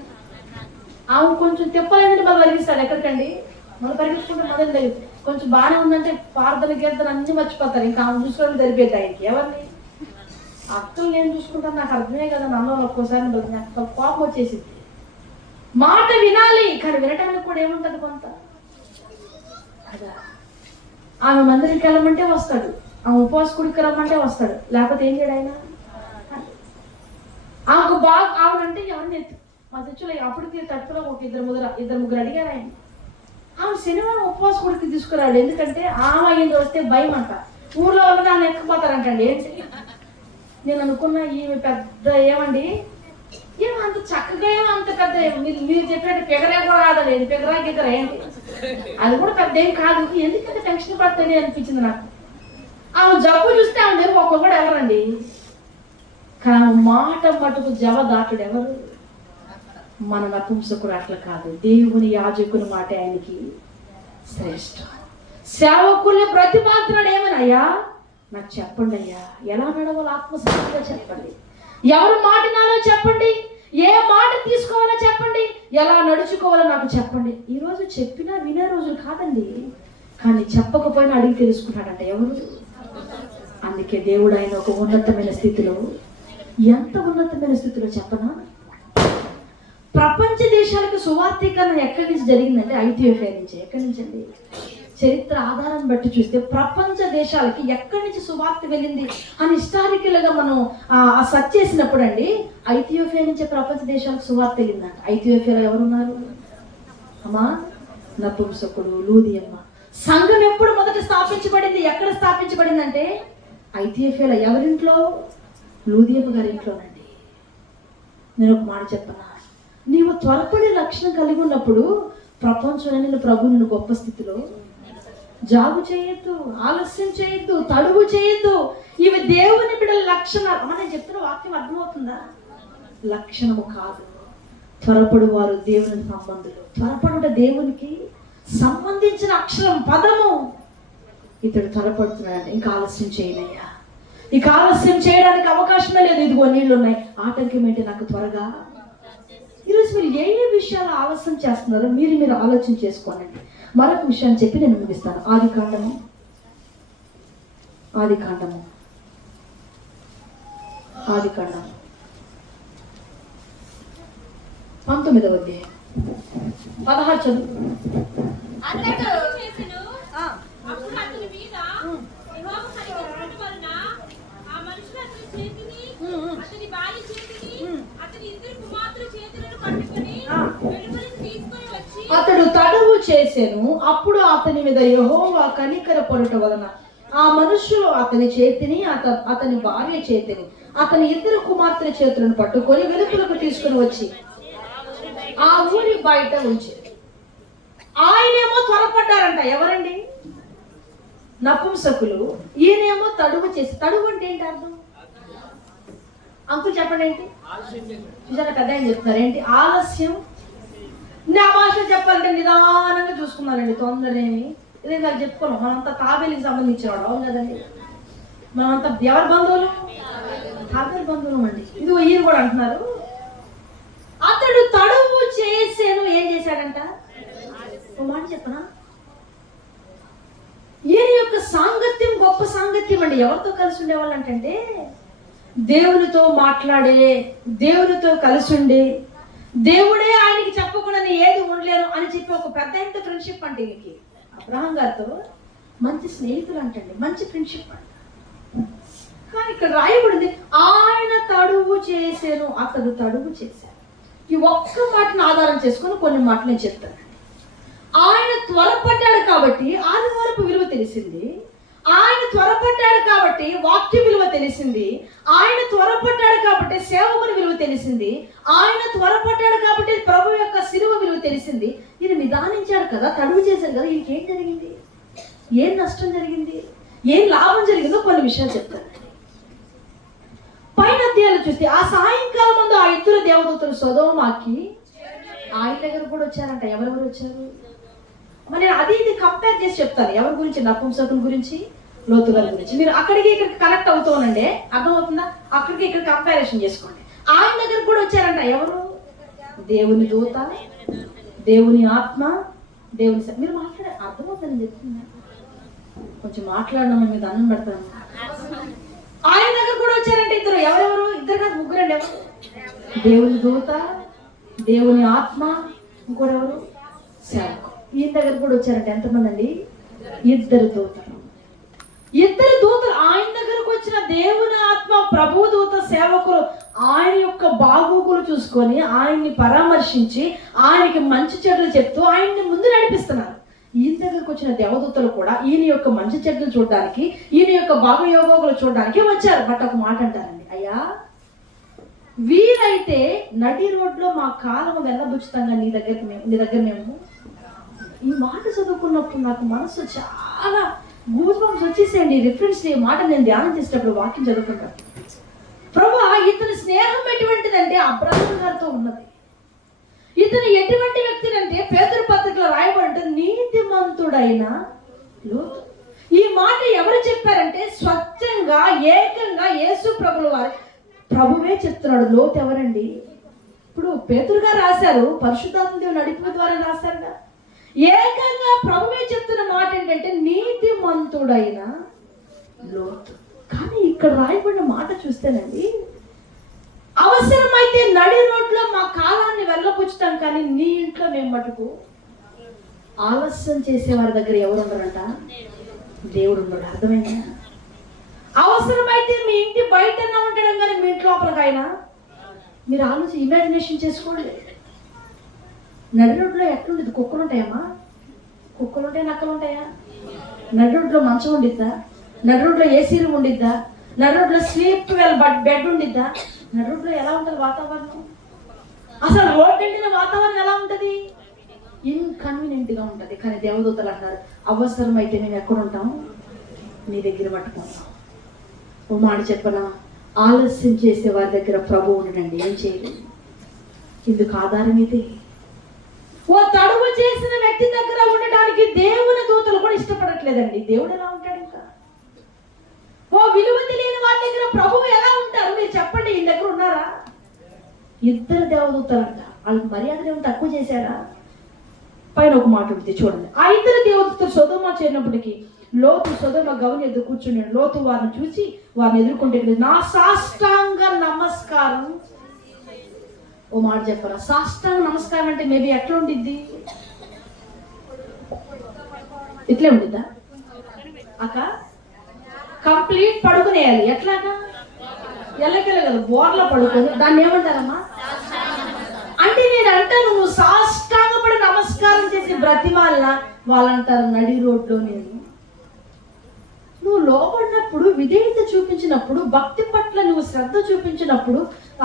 ఆమె కొంచెం తిప్పాలంటే మళ్ళీ పరిగిస్తాడు. ఎక్కడికండి? మళ్ళీ పరిగించుకుంటే మొదలు తెలియదు. కొంచెం బాగానే ఉందంటే ప్రార్థన గీర్తన అన్ని మర్చిపోతారు. ఇంకా ఆమె చూసుకోవడం సరిపోద్ది ఆయనకి. ఎవరిని? అక్కలు నేను చూసుకుంటాను. నాకు అర్థమే కదా. నన్ను ఒక్కోసారి నాకు కోపం వచ్చేసింది. మాట వినాలి, కానీ వినటానికి కూడా ఏముంటది కొంత. అదా ఆమె మందిరికి వెళ్ళమంటే వస్తాడు, ఆమె ఉపవాసకుడికి రమ్మంటే వస్తాడు, లేకపోతే ఏం చేయడు ఆయన. ఆమెకు బాగా ఆవిడంటే ఎవరిని మా చర్చలో అప్పటికి తట్టులో ఒక ఇద్దరు ముగ్గురు అడిగారు ఆయన. ఆమె శనివారం ఉపవాసకుడికి తీసుకురాడు. ఎందుకంటే ఆమె అయ్యింది వస్తే భయం అంట. ఊర్లో వాళ్ళు నన్ను ఎక్కిపోతారంటండి. ఏంటి నేను అనుకున్నా, ఈమె పెద్ద ఏమండి ఏమంత చక్కగా ఏమో అంత పెద్ద మీరు చెప్పినట్టు పెగరే కూడా కాదండి. పెగరా గిగర ఏంటి అది కూడా పెద్ద ఏం కాదు. ఎందుకంటే టెన్షన్ పడుతుంది అనిపించింది నాకు. ఆమె జబ్బు చూస్తే ఆమె దగ్గర ఒక్కొక్కడు ఎవరండి. కానీ మాట మటుకు జవ దాటుడు ఎవరు? మన నపుంసకుడు అట్లా కాదు. దేవుని యాజకుని మాట ఆయనకి శ్రేష్టం. సేవకుల్ని ప్రతిపాదనాడు ఏమని, అయ్యా నాకు చెప్పండి అయ్యా, ఎలా నడవాలో ఆత్మసాక్షిగా చెప్పండి. ఎవరు మాట నాలో చెప్పండి, ఏ మాట తీసుకోవాలో చెప్పండి, ఎలా నడుచుకోవాలో నాకు చెప్పండి. ఈరోజు చెప్పినా వినే రోజులు కాదండి, కానీ చెప్పకపోయినా అడిగి తెలుసుకున్నాడంట. ఎవరు? అందుకే దేవుడు ఆయన ఒక ఉన్నతమైన స్థితిలో, ఎంత ఉన్నతమైన స్థితిలో చెప్పనా, ప్రపంచ దేశాలకు సువార్థీకరణ ఎక్కడి నుంచి జరిగిందంటే ఐథియోపియా నుంచి. ఎక్కడి నుంచి అండి? చరిత్ర ఆధారం బట్టి చూస్తే ప్రపంచ దేశాలకి ఎక్కడి నుంచి సువార్త వెళ్ళింది అని హిస్టారికల్గా మనం సర్చ్ చేసినప్పుడు అండి, ఐథియోపియా నుంచి ప్రపంచ దేశాలకు సువార్త వెళ్ళిందంట. ఐథియోపియాలో ఎవరున్నారు అమ్మా? నపుంసకుడు, లూదియమ్మ. సంఘం ఎప్పుడు మొదట స్థాపించబడింది? ఎక్కడ స్థాపించబడిందంటే ఐథియోపియాలో. ఎవరింట్లో? లూదియమ్మ గారి ఇంట్లోనండి. నేను ఒక మాట చెప్పనా, నీవు త్వరపడే లక్షణం కలిగి ఉన్నప్పుడు ప్రపంచంలో నిన్ను ప్రభు నిన్ను గొప్ప స్థితిలో జాగు చేయొద్దు, ఆలస్యం చేయొద్దు, తడువు చేయొద్దు. ఇవి దేవుని బిడ్డల లక్షణాలు. అమ్మ నేను చెప్తున్న వాక్యం అర్థమవుతుందా? లక్షణము కాదు. త్వరపడు వారు దేవుని సంబంధులు. త్వరపడుట దేవునికి సంబంధించిన అక్షరం, పదము. ఇతడు త్వరపడుతున్నాడు, ఇంకా ఆలస్యం చేయనయ్యా, ఇక ఆలస్యం చేయడానికి అవకాశమే లేదు, ఇదిగో నీళ్ళు ఉన్నాయి, ఆటంకం ఏంటి నాకు త్వరగా. ఈరోజు మీరు ఏ ఏ విషయాలు ఆలస్యం చేస్తున్నారో మీరు ఆలోచన చేసుకోండి. మరొక విషయాన్ని చెప్పి నేను ముగిస్తాను. ఆది కాండము 19వ అధ్యాయం 16 చదువు. అప్పుడు అతని మీద యెహోవా కనికరించడం వలన ఆ మనుషులు అతని చేతిని, అతని భార్య చేతిని, అతని ఇద్దరు కుమార్తెల చేతులను పట్టుకొని వెలుపలికి తీసుకొని వచ్చి, అతడు తడువు చేసెను. అప్పుడు అతని మీద యెహోవా కనికరపడుట వలన ఆ మనుషులు అతని చేతిని, అతని భార్య చేతిని, అతని ఇద్దరు కుమార్తెల చేతులను పట్టుకొని వెలుపలకు తీసుకుని వచ్చి ఆ ఊరి బయట ఉంచారు. ఆయనేమో త్వరపడ్డారంట. ఎవరండి? నపుంసకులు. ఈయనేమో తడువు చేసి. తడువు అంటే ఏంటి అర్థం? అంకుల్ చెప్పండి ఏంటి? చూసారా కదా ఏం చెప్తున్నారు? ఏంటి ఆలస్యం? నా భాష చెప్పాలంటే నిదానంగా చూసుకున్నారండి, తొందరేమి ఇదే కాదు చెప్పుకోలేం. మనంతా తాబేలికి సంబంధించిన వాడు, అవును కదండి. మనమంతా ఎవరి బంధువులు? తాబేలు బంధువులు అండి. ఇదిగో ఈయన కూడా అంటున్నారు, అతడు తడువు చేసేను. ఏం చేశాడంట? ఓ మాట చెప్పనా, ఈయన యొక్క సాంగత్యం గొప్ప సాంగత్యం అండి. ఎవరితో కలిసి ఉండేవాళ్ళు అంటే దేవునితో మాట్లాడే, దేవునితో కలిసి ఉండి, దేవుడే ఆయనకి చెప్పకుండా ఏది ఉండలేను అని చెప్పి ఒక పెద్ద ఎంత ఫ్రెండ్షిప్ అంటే ఈయనకి. అబ్రహాం గారితో మంచి స్నేహితులు అంటండి, మంచి ఫ్రెండ్షిప్ అంట. కానీ ఇక్కడ రాయబడింది ఆయన తడువు చేశాను, అతడు తడువు చేశాను. ఈ ఒక్క మాటను ఆధారం చేసుకుని కొన్ని మాటలు నేను చెప్తాను. ఆయన త్వరపడ్డాడు కాబట్టి ఆదివారపు విలువ తెలిసింది, ఆయన త్వరపడ్డాడు కాబట్టి వాక్య విలువ తెలిసింది, ఆయన త్వరపడ్డాడు కాబట్టి సేవకుని విలువ తెలిసింది, ఆయన త్వరపడ్డాడు కాబట్టి ప్రభు యొక్క శిలువ విలువ తెలిసింది. ఈయన నిదానించాడు కదా, తడువు చేశాడు కదా, ఈయనకి ఏం జరిగింది, ఏం నష్టం జరిగింది, ఏం లాభం జరిగిందో కొన్ని విషయాలు చెప్తాను. పైన అధ్యాయాలు చూస్తే ఆ సాయంకాలం ముందు ఆ ఇద్దరు దేవదూతలు సొదొమకి ఆయన దగ్గర కూడా వచ్చారంట. ఎవరెవరు వచ్చారు మరి అది ఇది కంపేర్ చేసి చెప్తాను. ఎవరి గురించి? నపుంసకుల గురించి, లోతు గారి గురించి. మీరు అక్కడికి ఇక్కడికి కనెక్ట్ అవుతానండి, అర్థమవుతుందా? అక్కడికి ఇక్కడ కంపారిజన్ చేసుకోండి. ఆయన దగ్గర కూడా వచ్చారంట. ఎవరు? దేవుని దూత, దేవుని ఆత్మ, దేవుని మీరు మాట్లాడే అర్థమవుతుందని చెప్తున్నా. కొంచెం మాట్లాడడం మీద అన్నం పెడతాను. ఆయన దగ్గర కూడా వచ్చారంటే ఇద్దరు. ఎవరెవరు? ఇద్దరు కాదు, ముగ్గురండి. ఎవరు? దేవుని దూత, దేవుని ఆత్మ, ఇంకోరెవరు? సేవకు. ఈయన దగ్గర కూడా వచ్చారంటే ఎంతమంది అండి? ఇద్దరు దూతలు. ఆయన దగ్గరకు వచ్చిన దేవుని ఆత్మ, ప్రభు దూత, సేవకులు ఆయన యొక్క బాగోగులు చూసుకొని, ఆయన్ని పరామర్శించి, ఆయనకి మంచి చెడులు చెప్తూ ఆయన్ని ముందు నడిపిస్తున్నారు. ఈయన దగ్గరకు వచ్చిన దేవదూతలు కూడా ఈయన యొక్క మంచి చెడులు చూడడానికి, ఈయన యొక్క బాగయోగోగులు చూడడానికి వచ్చారు. బట్ ఒక మాట అంటారండి, అయ్యా వీలైతే నడి రోడ్లో మా కాలము వెళ్ళబుచ్చుతాంగా నీ దగ్గర మేము. ఈ మాట చదువుకున్నప్పుడు నాకు మనసు చాలా గూస్ బంప్స్ వచ్చేసేయండి. రిఫరెన్స్ ఈ మాట నేను ధ్యానం చేసేటప్పుడు వాక్యం చదువుకుంటాను. ప్రభు ఇతని స్నేహం ఎటువంటిదంటే అబ్రహాం గారితో ఉన్నది. ఇతను ఎటువంటి వ్యక్తి అంటే పేతురు పత్రికలో రాయబడి నీతిమంతుడైన లోతు. ఈ మాట ఎవరు చెప్పారంటే స్వచ్ఛంగా ఏకంగా యేసు ప్రభువే చెప్తున్నాడు. లోతు ఎవరండి? ఇప్పుడు పేతురు గారు రాశారు, పరిశుద్ధాత్మ దేవుని నడిపి ద్వారా రాశారుగా. ఏకంగా ప్రభువే చెప్తున్న మాట ఏంటంటే నీతిమంతుడైన లోతు. కానీ ఇక్కడ రాయబడిన మాట చూస్తేనండి, అవసరమైతే నడి రోడ్లో మా కాలాన్ని వెళ్ళపుచ్చుతాం, కానీ నీ ఇంట్లో మేము మటుకు ఆలస్యం చేసే వారి దగ్గర ఎవరు ఉండరంట? దేవుడు ఉన్నాడు. అర్థమైందా? అవసరమైతే మీ ఇంటి బయటన్నా ఉండడం కానీ మీ ఇంటి లోపలికైనా మీరు ఆలోచన ఇమాజినేషన్ చేసుకోండి. నడి రోడ్లో ఎట్లుండదు? కుక్కలు ఉంటాయమ్మా? కుక్కలు ఉంటాయి, నక్కలు ఉంటాయా? నడి రోడ్లో మంచం ఉండిద్దా? నడి రోడ్లో ఏసీ రూమ్ ఉండిద్దా? నడి రోడ్లో స్లీప్ బెడ్ ఉండిద్దా? నడి రోడ్లో ఎలా ఉంటుంది వాతావరణం? అసలు రోడ్ నిండిన వాతావరణం ఎలా ఉంటుంది? ఇన్కన్వీనియంట్గా ఉంటుంది. కానీ దేవదూతలు అంటారు, అవసరమైతే మేము ఎక్కడ ఉంటాం? నీ దగ్గర పట్టుకుంటాం. ఓ మాట చెప్పనా, ఆలస్యం చేసే వారి దగ్గర ప్రభు ఉండడండి. ఏం చేయలేదు. ఇందుకు ఆధారం ఇది. ఓ తడువు చేసిన వ్యక్తి దగ్గర ఉండడానికి దేవుని దూతలు కూడా ఇష్టపడట్లేదండి. దేవుడు ఎలా ఉంటాడు? ఇంకా ఓ విలువ తెలియని వారి దగ్గర ప్రభువు ఎలా ఉంటారు? మీరు చెప్పండి. ఈ దగ్గర ఉన్నారా? ఇద్దరు దేవదూతలంట. వాళ్ళకి మర్యాదలు ఏమి తక్కువ చేశారా? పైన ఒక మాట ఉంది చూడండి. ఆ ఇద్దరు దేవదూతలు సొదొమ చేరినప్పటికీ లోతు సొదొమ గవని ఎదురు కూర్చుని లోతు వారిని చూసి వారిని ఎదుర్కొంటే నా సాష్టాంగ నమస్కారం. ఓ మాట చెప్పరా? సాష్టాంగ నమస్కారం అంటే మేబీ ఎట్లా ఉండిద్ది? ఇట్లే ఉండిద్దా అక్క? కంప్లీట్ పడుకునేయాలి. ఎట్లాగా? ఎల్లకెళ్ళ కదా బోర్లో పడుకొని దాన్ని ఏమంటారమ్మా? అంటే నేను అంటాను, నువ్వు సాష్టాంగపడి నమస్కారం చేసి బ్రతిమాలిన వాళ్ళంటారు నడి రోడ్లో. నువ్వు లోపడినప్పుడు, విధేయత చూపించినప్పుడు, భక్తి పట్ల నువ్వు శ్రద్ధ చూపించినప్పుడు,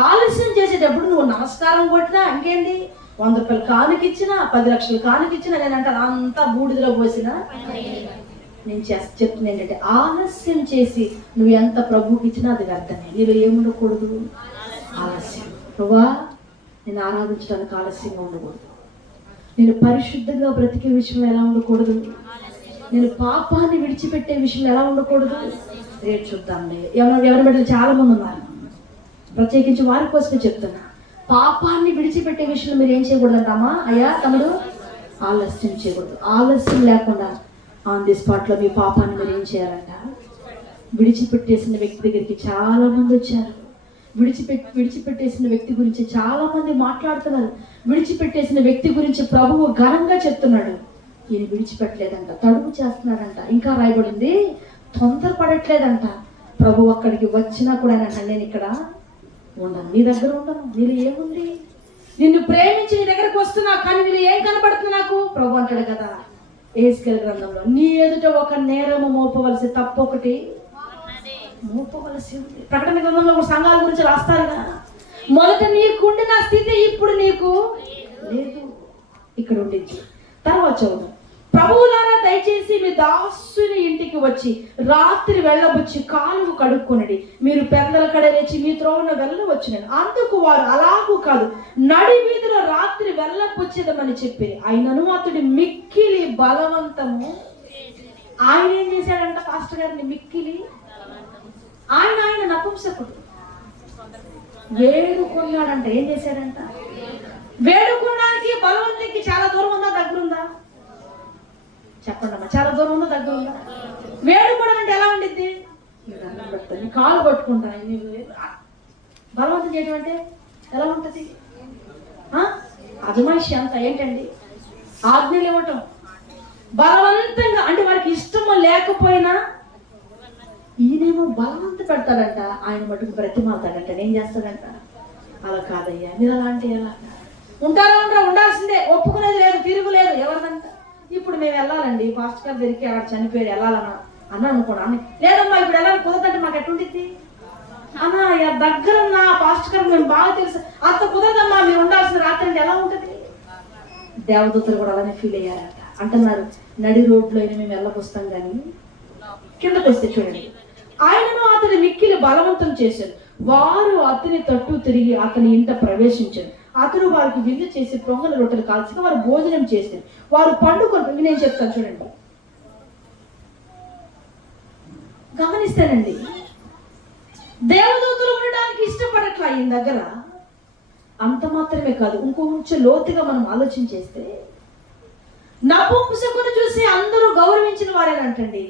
ఆలస్యం చేసేటప్పుడు నువ్వు నమస్కారం కొట్టినా ఇంకేంటి, 100 రూపాయలు కానుకిచ్చినా 10 లక్షలు కానుకిచ్చినా నేను అంటాను అంతా బూడిదలో పోసినా. నేను చెప్తున్నా ఏంటంటే ఆలస్యం చేసి నువ్వు ఎంత ప్రభువుకి ఇచ్చినా అది వ్యర్థమే. నీలో ఏముండకూడదు? ఆలస్యం. ప్రభువా, నేను ఆరాధించడానికి ఆలస్యంగా ఉండకూడదు. నేను పరిశుద్ధంగా బ్రతికే విషయం ఎలా ఉండకూడదు? నేను పాపాన్ని విడిచిపెట్టే విషయం ఎలా ఉండకూడదు? రేపు చూద్దాంలే. ఎవరి బిడ్డలు చాలా మంది ఉన్నారు, ప్రత్యేకించి వారి కోసమే చెప్తున్నా. పాపాన్ని విడిచిపెట్టే విషయంలో మీరు ఏం చేయకూడదంటామా? అయ్యా తమ్ముడు, ఆలస్యం చేయకూడదు. ఆలస్యం లేకుండా ఆన్ ది స్పాట్లో మీ పాపాన్ని మీరు ఏం చేయాలంట? విడిచిపెట్టేసిన వ్యక్తి దగ్గరికి చాలా మంది వచ్చారు. విడిచిపెట్టేసిన వ్యక్తి గురించి చాలా మంది మాట్లాడుతున్నారు. విడిచిపెట్టేసిన వ్యక్తి గురించి ప్రభువు ఘనంగా చెప్తున్నాడు. ఈయన విడిచిపెట్టలేదంట, తడుపు చేస్తున్నాడంట. ఇంకా రాయబడింది, తొందరపడట్లేదంట. ప్రభు అక్కడికి వచ్చినా కూడా నేను ఇక్కడ ఉండను, నీ దగ్గర ఉండను. నీలో ఏముంది? నిన్ను ప్రేమించి నీ దగ్గరకు వస్తున్నా, కానీ నీలో ఏం కనపడుతుంది నాకు? ప్రభు అంటాడు కదా యెహెజ్కేలు గ్రంథంలో, నీ ఎదుట ఒక నేరము మోపవలసి, తప్పు ఒకటి మోపవలసి ఉంది. ప్రకటన గ్రంథంలో కూడా సంఘాల గురించి రాస్తారుగా, మొదట నీకుండిన స్థితి ఇప్పుడు నీకు లేదు, ఇక్కడ ఉండింది. తర్వాత చదువు, ప్రభువులారా దయచేసి మీ దాసుని ఇంటికి వచ్చి రాత్రి వెళ్ళబుచ్చి కాలువ కడుక్కొనడి, మీరు పెద్దల కడ లేచి మీ త్రోవన వెళ్ళవచ్చునని. అందుకు వారు అలాగూ కాదు, నడి వీధిలో రాత్రి వెళ్ళబుచ్చిదమని చెప్పి. అయినను అతడి మిక్కిలి బలవంతము. ఆయన ఏం చేశాడంట? పాస్టర్ గారిని మిక్కిలి, ఆయన నపుంసకుడు వేడుకున్నాడంట. ఏం చేశాడంట? వేడుకోవడానికి బలవంతునికి చాలా దూరం ఉందా, దగ్గరుందా? చెప్పండి అమ్మా, చాలా దూరం ఉందా, దగ్గర ఉందా? వేడుకోవడం అంటే ఎలా ఉండిద్ది? కాలు పట్టుకుంటాను. బలవంతం చేయడం అంటే ఎలా ఉంటుంది? అజమాయిషి అంత ఏంటండి? ఆజ్ఞలు ఇవ్వటం బలవంతంగా, అంటే వారికి ఇష్టము లేకపోయినా ఈయనేమో బలవంత పెడతాడంట, ఆయన మటుకు బ్రతిమాలతాడంట. ఏం చేస్తాడంట? అలా కాదయ్యా, మీరు అలాంటి ఎలా ఉంటారా? ఉండాల్సిందే, ఒప్పుకునేది లేదు, తిరుగులేదు. ఎవరిదంట? ఇప్పుడు మేము వెళ్ళాలండి పాస్టర్ గారి దగ్గరికి, అక్కడ చనిపోయాడు, వెళ్ళాలన్నా అన్న అనుకోండి. లేదమ్మా ఇప్పుడు వెళ్ళాలి కుదరదంటే మాకు ఎట్టుండిద్ది అన్న? దగ్గర ఉన్న పాస్టర్ గారు మేము బాగా తెలుసు, అంత కుదరదమ్మా, మీరు ఉండాల్సిన రాత్రి అంటే ఎలా ఉంటుంది? దేవదూతలు కూడా అలానే ఫీల్ అయ్యారంట. అంటున్నారు, నడి రోడ్లో అయినా మేము వెళ్ళబోస్తాం కానీ కిందకు వస్తే చూడండి, ఆయనను అతని మిక్కిలి బలవంతం చేశారు. వారు అతని తట్టు తిరిగి అతని ఇంట ప్రవేశించారు. అతను వారికి విందు చేసి పొంగల రొట్టెలు కాల్చగా వారు భోజనం చేశారు. వారు పండుకొని, నేను చెప్తాను చూడండి, గమనిస్తానండి. దేవదూతలు ఉండడానికి ఇష్టపడట్లా ఈయన దగ్గర. అంత మాత్రమే కాదు, ఇంకొంచెం లోతుగా మనం ఆలోచన చేస్తే, నపుంసకుని చూసి అందరూ గౌరవించిన వారేనంటండి.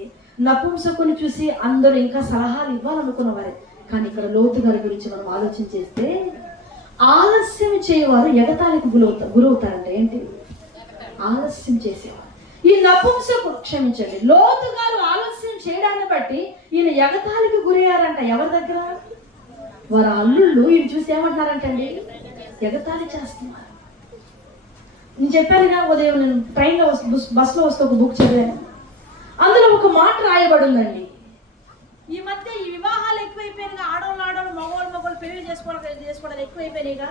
నపుంసకుని చూసి అందరూ ఇంకా సలహాలు ఇవ్వాలనుకున్న వారే. కానీ ఇక్కడ లోతు గారి గురించి మనం ఆలోచన చేస్తే, ఆలస్యం చేయవారు ఎగతాళికి గురవుతారంట. ఏంటి? ఆలస్యం చేసేవారు. ఈ నపుంసకుడు, క్షమించండి, లోతు గారు ఆలస్యం చేయడాన్ని బట్టి ఈయన ఎగతాళికి గురయ్యారంట. ఎవరి దగ్గర? వారు అల్లుళ్ళు ఈయన చూసి ఏమంటున్నారంటండి? ఎగతాళి చేస్తున్నారు. నేను చెప్పానుగా ఉదయం, నేను ట్రైన్లో బస్సులో వస్తే ఒక బుక్ చదివాను. అందులో ఒక మాట రాయబడి ఉందండి, ఈ మధ్య ఈ వివాహాలు ఎక్కువైపోయినాయిగా, ఆడవాళ్ళు మగవాళ్ళు పెళ్లి చేసుకోవడం ఎక్కువైపోయినాయిగా.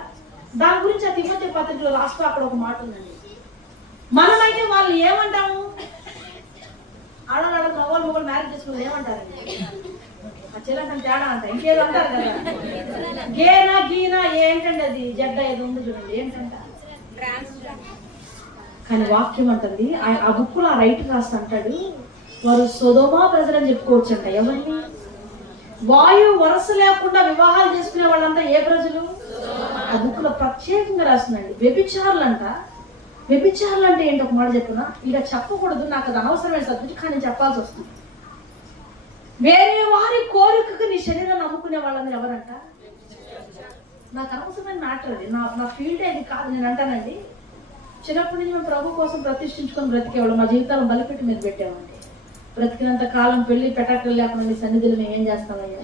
దాని గురించి ఆ తిమోతి పత్రికలో రాస్తూ అక్కడ ఒక మాట ఉందండి. మనమైతే వాళ్ళు ఏమంటాము? ఆడవాళ్ళు మగవాళ్ళు మ్యారేజ్ చేసుకుని ఏమంటారండి? ఆ చెల్లెంటే తేడా అంట, ఇంకేదో అంటారు కదా, గీనా ఏంటండి అది జడ్డ ఏదో ఉంది చూడండి, ఏంటంట? కానీ వాక్యం అంటుంది ఆ బుక్కులో ఆ రైటర్ రాస్తా అంటాడు, వారు సొదొమ ప్రజలని చెప్పుకోవచ్చు అంట. ఎవరిని? వాయు వరస లేకుండా వివాహాలు చేసుకునే వాళ్ళంతా ఏ ప్రజలు? ఆ బుక్ లో ప్రత్యేకంగా రాస్తుందండి. వ్యభిచారులంట. వ్యభిచారులు అంటే ఏంటి ఒక మాట చెప్పునా, ఇక చెప్పకూడదు, నాకు అది అనవసరమైన సబ్జెక్ట్, కానీ చెప్పాల్సి వస్తుంది. వేరే వారి కోరికకు నీ శరీరాన్ని నమ్ముకునే వాళ్ళని ఎవరంట? నాకు అనవసరమైన మ్యాటర్ అది, నా ఫీల్డ్ అది కాదు. నేను అంటానండి, చిన్నప్పటి నుంచి మేము ప్రభు కోసం ప్రతిష్ఠించుకొని బ్రతికేవాళ్ళం. మా జీవితాలను బలిపెట్టి మీద పెట్టామండి. బ్రతికినంత కాలం పెళ్లి పెటాకులు లేకుండా నీ సన్నిధిలో మేము ఏం చేస్తామయ్యా,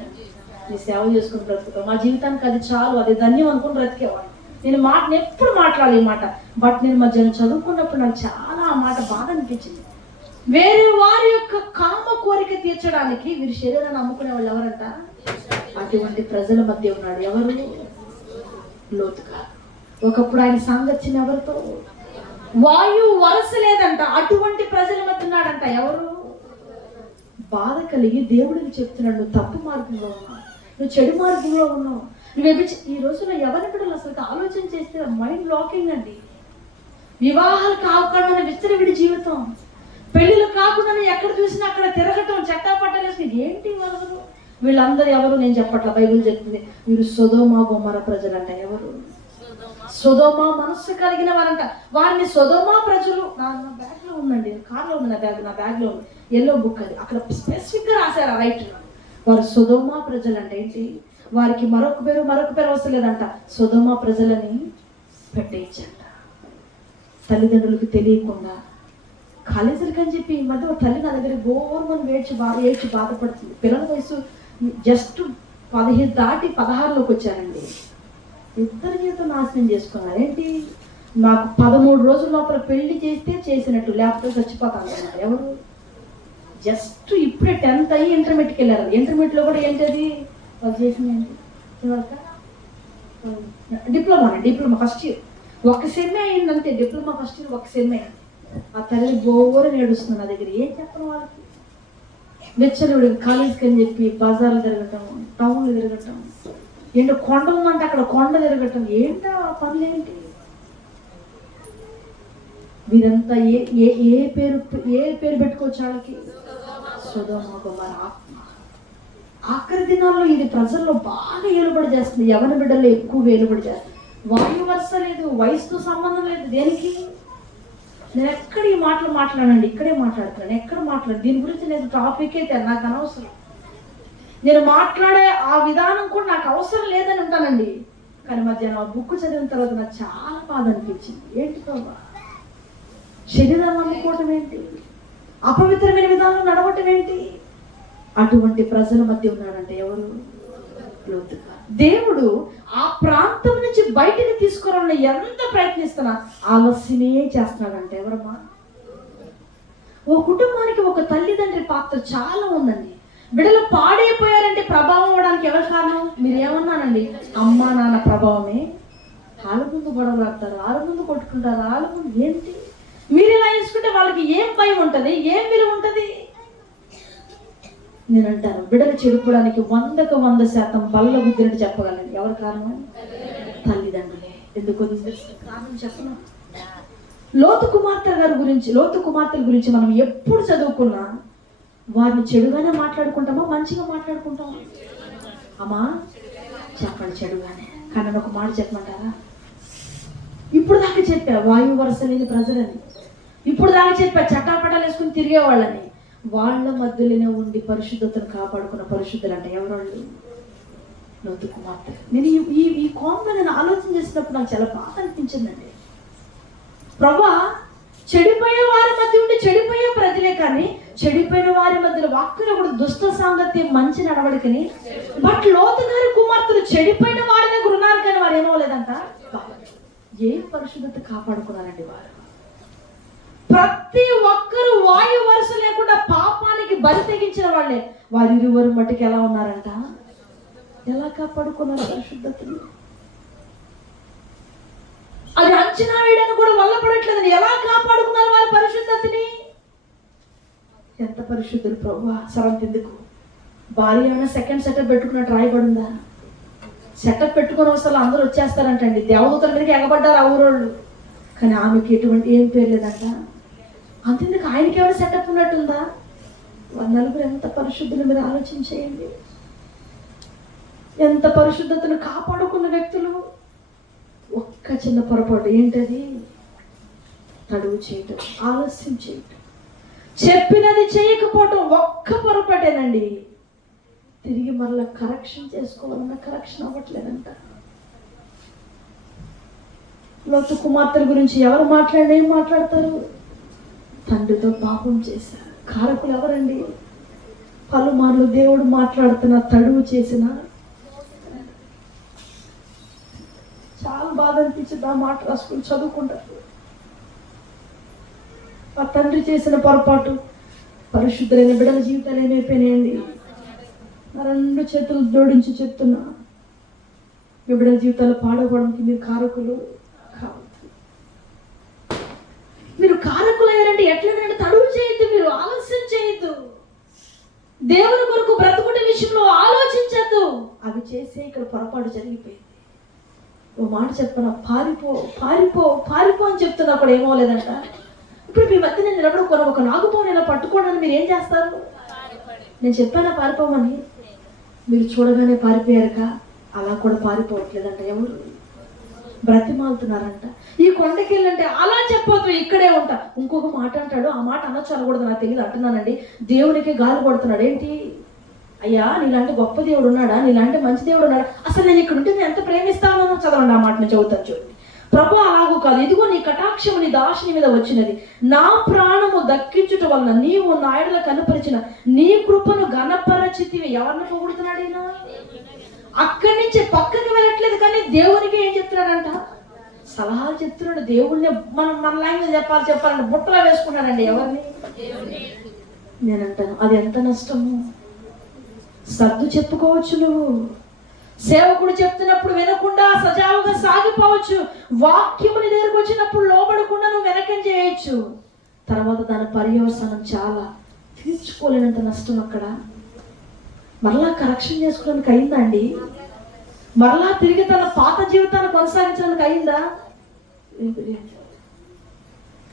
నీ సేవ చేసుకుని బ్రతుకుతాం. మా జీవితానికి అది చాలు, అది ధన్యం అనుకుని బ్రతికేవాళ్ళం. నేను ఎప్పుడు మాట్లాడాలి ఈ మాట, బట్ నేను మధ్యాహ్నం చదువుకున్నప్పుడు నాకు చాలా ఆ మాట బాధ అనిపించింది. వేరే వారి యొక్క కామ కోరిక తీర్చడానికి వీరి శరీరాన్ని అమ్ముకునే వాళ్ళు ఎవరంట? అటువంటి ప్రజల మధ్య ఉన్నాడు. ఎవరు? లోతుగా. ఒకప్పుడు ఆయన సాంగత్యం ఎవరితో? వాయువు వరస లేదంట, అటువంటి ప్రజల మధ్య ఉన్నాడంట. ఎవరు? బాధ కలిగి దేవుడికి చెప్తున్నాడు, నువ్వు తప్పు మార్గంలో ఉన్నావు, నువ్వు చెడు మార్గంలో ఉన్నావు, నువ్వు ఈ రోజున ఎవరి బిడ్డలు అసలు ఆలోచన చేస్తే మైండ్ బ్లాకింగ్ అండి. వివాహాలు కాకుండా విస్తరవిడి జీవితం, పెళ్లిలు కాకుండా ఎక్కడ చూసినా అక్కడ తిరగటం, చట్టా పట్టాలేసి ఏంటి వాళ్ళు? వీళ్ళందరూ ఎవరు? నేను చెప్పట్ల, బైబిల్ చెప్తుంది వీరు సొదొమ గొమొర్రా ప్రజలంట. ఎవరు? సొదొమ మనస్సు కలిగిన వారంట. వారిని సొదొమ ప్రజలు. నా బ్యాగ్ లో ఉందండి, కార్లో ఉంది నా బ్యాగ్ లో ఉంది, ఎల్లో బుక్ అది. అక్కడ స్పెసిఫిక్ గా రాశారు ఆ రైట్. వారు సొదొమ ప్రజలు అంటే ఏంటి? వారికి మరొక పేరు వస్తలేదంట. సొదొమ ప్రజలని పెట్టేయచ్చంట. తల్లిదండ్రులకు తెలియకుండా కాలేజీలకి అని చెప్పి ఈ మధ్య తల్లి నా దగ్గర గోర్మని ఏడ్చి బాధపడుతుంది. పిల్లల వయసు జస్ట్ 15 దాటి 16లోకి వచ్చారండి. ఇద్దరి జీవితం నాశనం చేసుకున్నారు. ఏంటి? నాకు 13 రోజుల లోపల పెళ్లి చేస్తే చేసినట్టు, లేకపోతే చచ్చిపోతాను అన్నమాట. ఎవరు? జస్ట్ ఇప్పుడే 10th అయ్యి ఇంటర్మీడియట్కి వెళ్ళారు. ఇంటర్మీడియట్లో కూడా ఏంటది వాళ్ళు చేసింది ఏంటి? Diploma first year. ఒక సెమ్మే అయిందంటే డిప్లొమా ఫస్ట్ ఇయర్ ఒక సెమ్మే అయింది. ఆ తల్లి బోరు నేడుస్తుంది నా దగ్గర. ఏం చెప్పను వాళ్ళకి? వెచ్చలుడు కాలేజ్కి అని చెప్పి బజార్లు తిరగటం, టౌన్లు తిరగటం, ఏంటో కొండ ఉందంటే అక్కడ కొండ తిరగటం, ఏంటో ఆ పనులేంటి? వీరంతా ఏ పేరు పెట్టుకోవచ్చు వాళ్ళకి? సొదొమ గొమొర్రా ఆత్మ. ఆఖరి దినాల్లో ఇది ప్రజల్లో బాగా ఏలుబడి చేస్తుంది. యవన బిడ్డల్లో ఎక్కువ ఏలుబడి చేస్తుంది. వాయు వరుస లేదు, వయసుతో సంబంధం లేదు. దేనికి? నేను ఎక్కడ ఈ మాటలు మాట్లాడండి, ఇక్కడే మాట్లాడుతున్నాను. ఎక్కడ మాట్లాడు దీని గురించి నేను టాపిక్ అయితే నాకు అనవసరం. నేను మాట్లాడే ఆ విధానం కూడా నాకు అవసరం లేదని ఉంటానండి. కానీ మధ్యాహ్నం ఆ బుక్ చదివిన తర్వాత నాకు చాలా బాధ అనిపించింది. ఏంటి ప్రభా, శరీరాన్ని నమ్ముకోవటం ఏంటి? అపవిత్రమైన విధానంలో నడవటం ఏంటి? అటువంటి ప్రజల మధ్య ఉన్నాడంటే ఎవరు? లోతుగా. దేవుడు ఆ ప్రాంతం నుంచి బయటికి తీసుకురావాలని ఎంత ప్రయత్నిస్తున్నా ఆలస్యమే చేస్తున్నాడంటే ఎవరమ్మా? ఓ కుటుంబానికి ఒక తల్లిదండ్రి పాత్ర చాలా ఉందండి. బిడ్డలు పాడైపోయారంటే ప్రభావం అవడానికి ఎవరు కారణం? మీరేమన్నానండి? అమ్మా నాన్న ప్రభావమే. వాళ్ళ ముందు గొడవలాడతారు, వాళ్ళ ముందు కొట్టుకుంటారు, వాళ్ళ ముందు ఏంటి? మీరు ఇలా వేసుకుంటే వాళ్ళకి ఏం భయం ఉంటుంది, ఏం విలువ ఉంటుంది? నేను అంటాను, బిడ్డలు చెడిపోవడానికి 100% బల్ల బుద్ధిని చెప్పగలను. ఎవరు కారణం? తల్లిదండ్రులే. ఎందుకు కారణం చెప్పను? లోతు కుమార్తెల గురించి మనం ఎప్పుడు చదువుకున్నా వారిని చెడుగానే మాట్లాడుకుంటామా, మంచిగా మాట్లాడుకుంటామా? అమ్మా చెప్పండి, చెడుగానే. కానీ ఒక మాట చెప్పమంటారా? ఇప్పుడు దాకా చెప్పా వాయు వరస లేని ప్రజలని, ఇప్పుడు దాకా చెప్పా చట్టాపటాలు వేసుకుని తిరిగేవాళ్ళని. వాళ్ళ మధ్యలోనే ఉండి పరిశుద్ధతను కాపాడుకున్న పరిశుద్ధులు అంటే ఎవరు? లోతు కుమార్తె. నేను ఈ కోణంలో నేను ఆలోచన చేసినప్పుడు నాకు చాలా బాధ అనిపించిందండి. ప్రభా, చెడిపోయే వారి మధ్య ఉండి చెడిపోయే ప్రజలే, కానీ చెడిపోయిన వారి మధ్యలో వాక్కులో కూడా దుష్ట సాంగత్యం మంచి నడవడికని. బట్ లోతు గారి కుమార్తెలు చెడిపోయిన వారి దగ్గర ఉన్నారు, కానీ వారు ఏమవలేదంట. ఏ పరిశుద్ధత కాపాడుకున్నారండి వారు? ప్రతి ఒక్కరు వాయు వరుస లేకుండా పాపానికి బలి తెగించిన వాళ్ళే. వారి ఇరువురు మట్టుకు ఎలా ఉన్నారంట? ఎలా కాపాడుకున్నారు పరిశుద్ధతని? అది అంచనా వేయడానికి కూడా వల్లపడట్లేదని ఎలా కాపాడుకున్నారు వారి పరిశుద్ధతని? ఎంత పరిశుద్ధులు ప్రభు. సరంత ఎందుకు? భార్య ఏమైనా సెకండ్ సెటప్ పెట్టుకున్నట్టు రాయబడిందా? సెటప్ పెట్టుకుని వస్తారు అందరూ వచ్చేస్తారంటండి. దేవదూతల మీదకి ఎగబడ్డారు ఆ ఊరోళ్ళు. కానీ ఆమెకి ఎటువంటి ఏం పేరు లేదంట. అంతేందుకు ఆయనకి ఎవరు సెటప్ ఉన్నట్టుందా? వాళ్ళ నలుగురు ఎంత పరిశుద్ధులు మీరు ఆలోచించేయండి. ఎంత పరిశుద్ధతను కాపాడుకున్న వ్యక్తులు. ఒక్క చిన్న పొరపాటు ఏంటది? తడువు చేయటం, ఆలస్యం చేయటం, చెప్పినది చేయకపోవటం ఒక్క పొరపాటేనండి. తిరిగి మరలా కరెక్షన్ చేసుకోవాలన్న కరెక్షన్ అవ్వట్లేదంట. లోతు కుమార్తెల గురించి ఎవరు మాట్లాడినా ఏం మాట్లాడతారు? తండ్రితో పాపం చేశారు. కారకులు ఎవరండి? పలుమార్లు దేవుడు మాట్లాడుతున్న తడువు చేసిన. చాలా బాధ అనిపించింది ఆ మాట రాసుకుని చదువుకుంటారు. ఆ తండ్రి చేసిన పొరపాటు పరిశుద్ధులైన బిడ్డల జీవితాలు ఏమైపోయినాయండి? నా రెండు చేతులు జోడించి చెప్తున్నా, మీ బిడ్డల జీవితాలు పాడవడానికి మీరు కారకులు కావద్దు. మీరు కారకులు అయ్యారంటే ఎట్లనంటే తడువు చేయొద్దు, మీరు ఆలస్యం చేయొద్దు, దేవుని కొరకు బ్రతుకునే విషయంలో ఆలోచించద్దు. అవి చేసే ఇక్కడ పొరపాటు జరిగిపోయింది. ఓ మాట చెప్పనా, పారిపో పారిపో పారిపో అని చెప్తున్నా అక్కడ ఏమో లేదంట. ఇప్పుడు మీ మధ్య నేను నిలబడుకోను, ఒక నాగుపావుని ఇలా పట్టుకోవడానికి మీరు ఏం చేస్తారు? నేను చెప్పానా పారిపోమని? మీరు చూడగానే పారిపోయారుక, అలా కూడా పారిపోవట్లేదంట. ఎవరు బ్రతిమాలుతున్నారంట. ఈ కొండకి వెళ్ళంటే అలా చెప్పొద్దు, ఇక్కడే ఉంటా. ఇంకొక మాట అంటాడు, ఆ మాట అనొచ్చు అనకూడదు నాకు తెలియదు, అంటున్నానండి. దేవునికి గాలి కొడుతున్నాడు. ఏంటి? అయ్యా నీలాంటి గొప్ప దేవుడు ఉన్నాడా? నీలాంటి మంచి దేవుడు ఉన్నాడా? అసలు నేను ఇక్కడ ఉంటే నేను ఎంత ప్రేమిస్తానో చదవండి. ఆ మాట నేను చదువుతాను చూడండి. ప్రభు అలాగూ కాదు, ఇదిగో నీ కటాక్షము నీ దాసుని మీద వచ్చినది, నా ప్రాణము దక్కించుట వలన నీవు నా ఎడల కనుపరిచిన నీ కృపను గణపరచితివి. ఎవరిని పొగుడుతున్నాడు ఈయన? అక్కడి నుంచి పక్కకి వెళ్ళట్లేదు, కానీ దేవునికి ఏం చెప్తున్నాడంట? సలహాలు చెప్తున్నాడు. దేవుడిని మన లాంగ్వేజ్ చెప్పాలంటే బుట్టలో వేసుకున్నాడండి. ఎవరిని? నేనంటాను అది ఎంత నష్టము. సర్దు చెప్పుకోవచ్చు, నువ్వు సేవకుడు చెప్తున్నప్పుడు వినకుండా సజావుగా సాగిపోవచ్చు. వాక్యముని దగ్గరకు వచ్చినప్పుడు లోబడకుండా నువ్వు వెనకం చేయొచ్చు. తర్వాత దాని పర్యవసానం చాలా తీర్చుకోలేనంత నష్టం. అక్కడ మరలా కరెక్షన్ చేసుకోవడానికి అయిందా అండి? మరలా తిరిగి తన పాత జీవితాన్ని కొనసాగించడానికి అయిందా?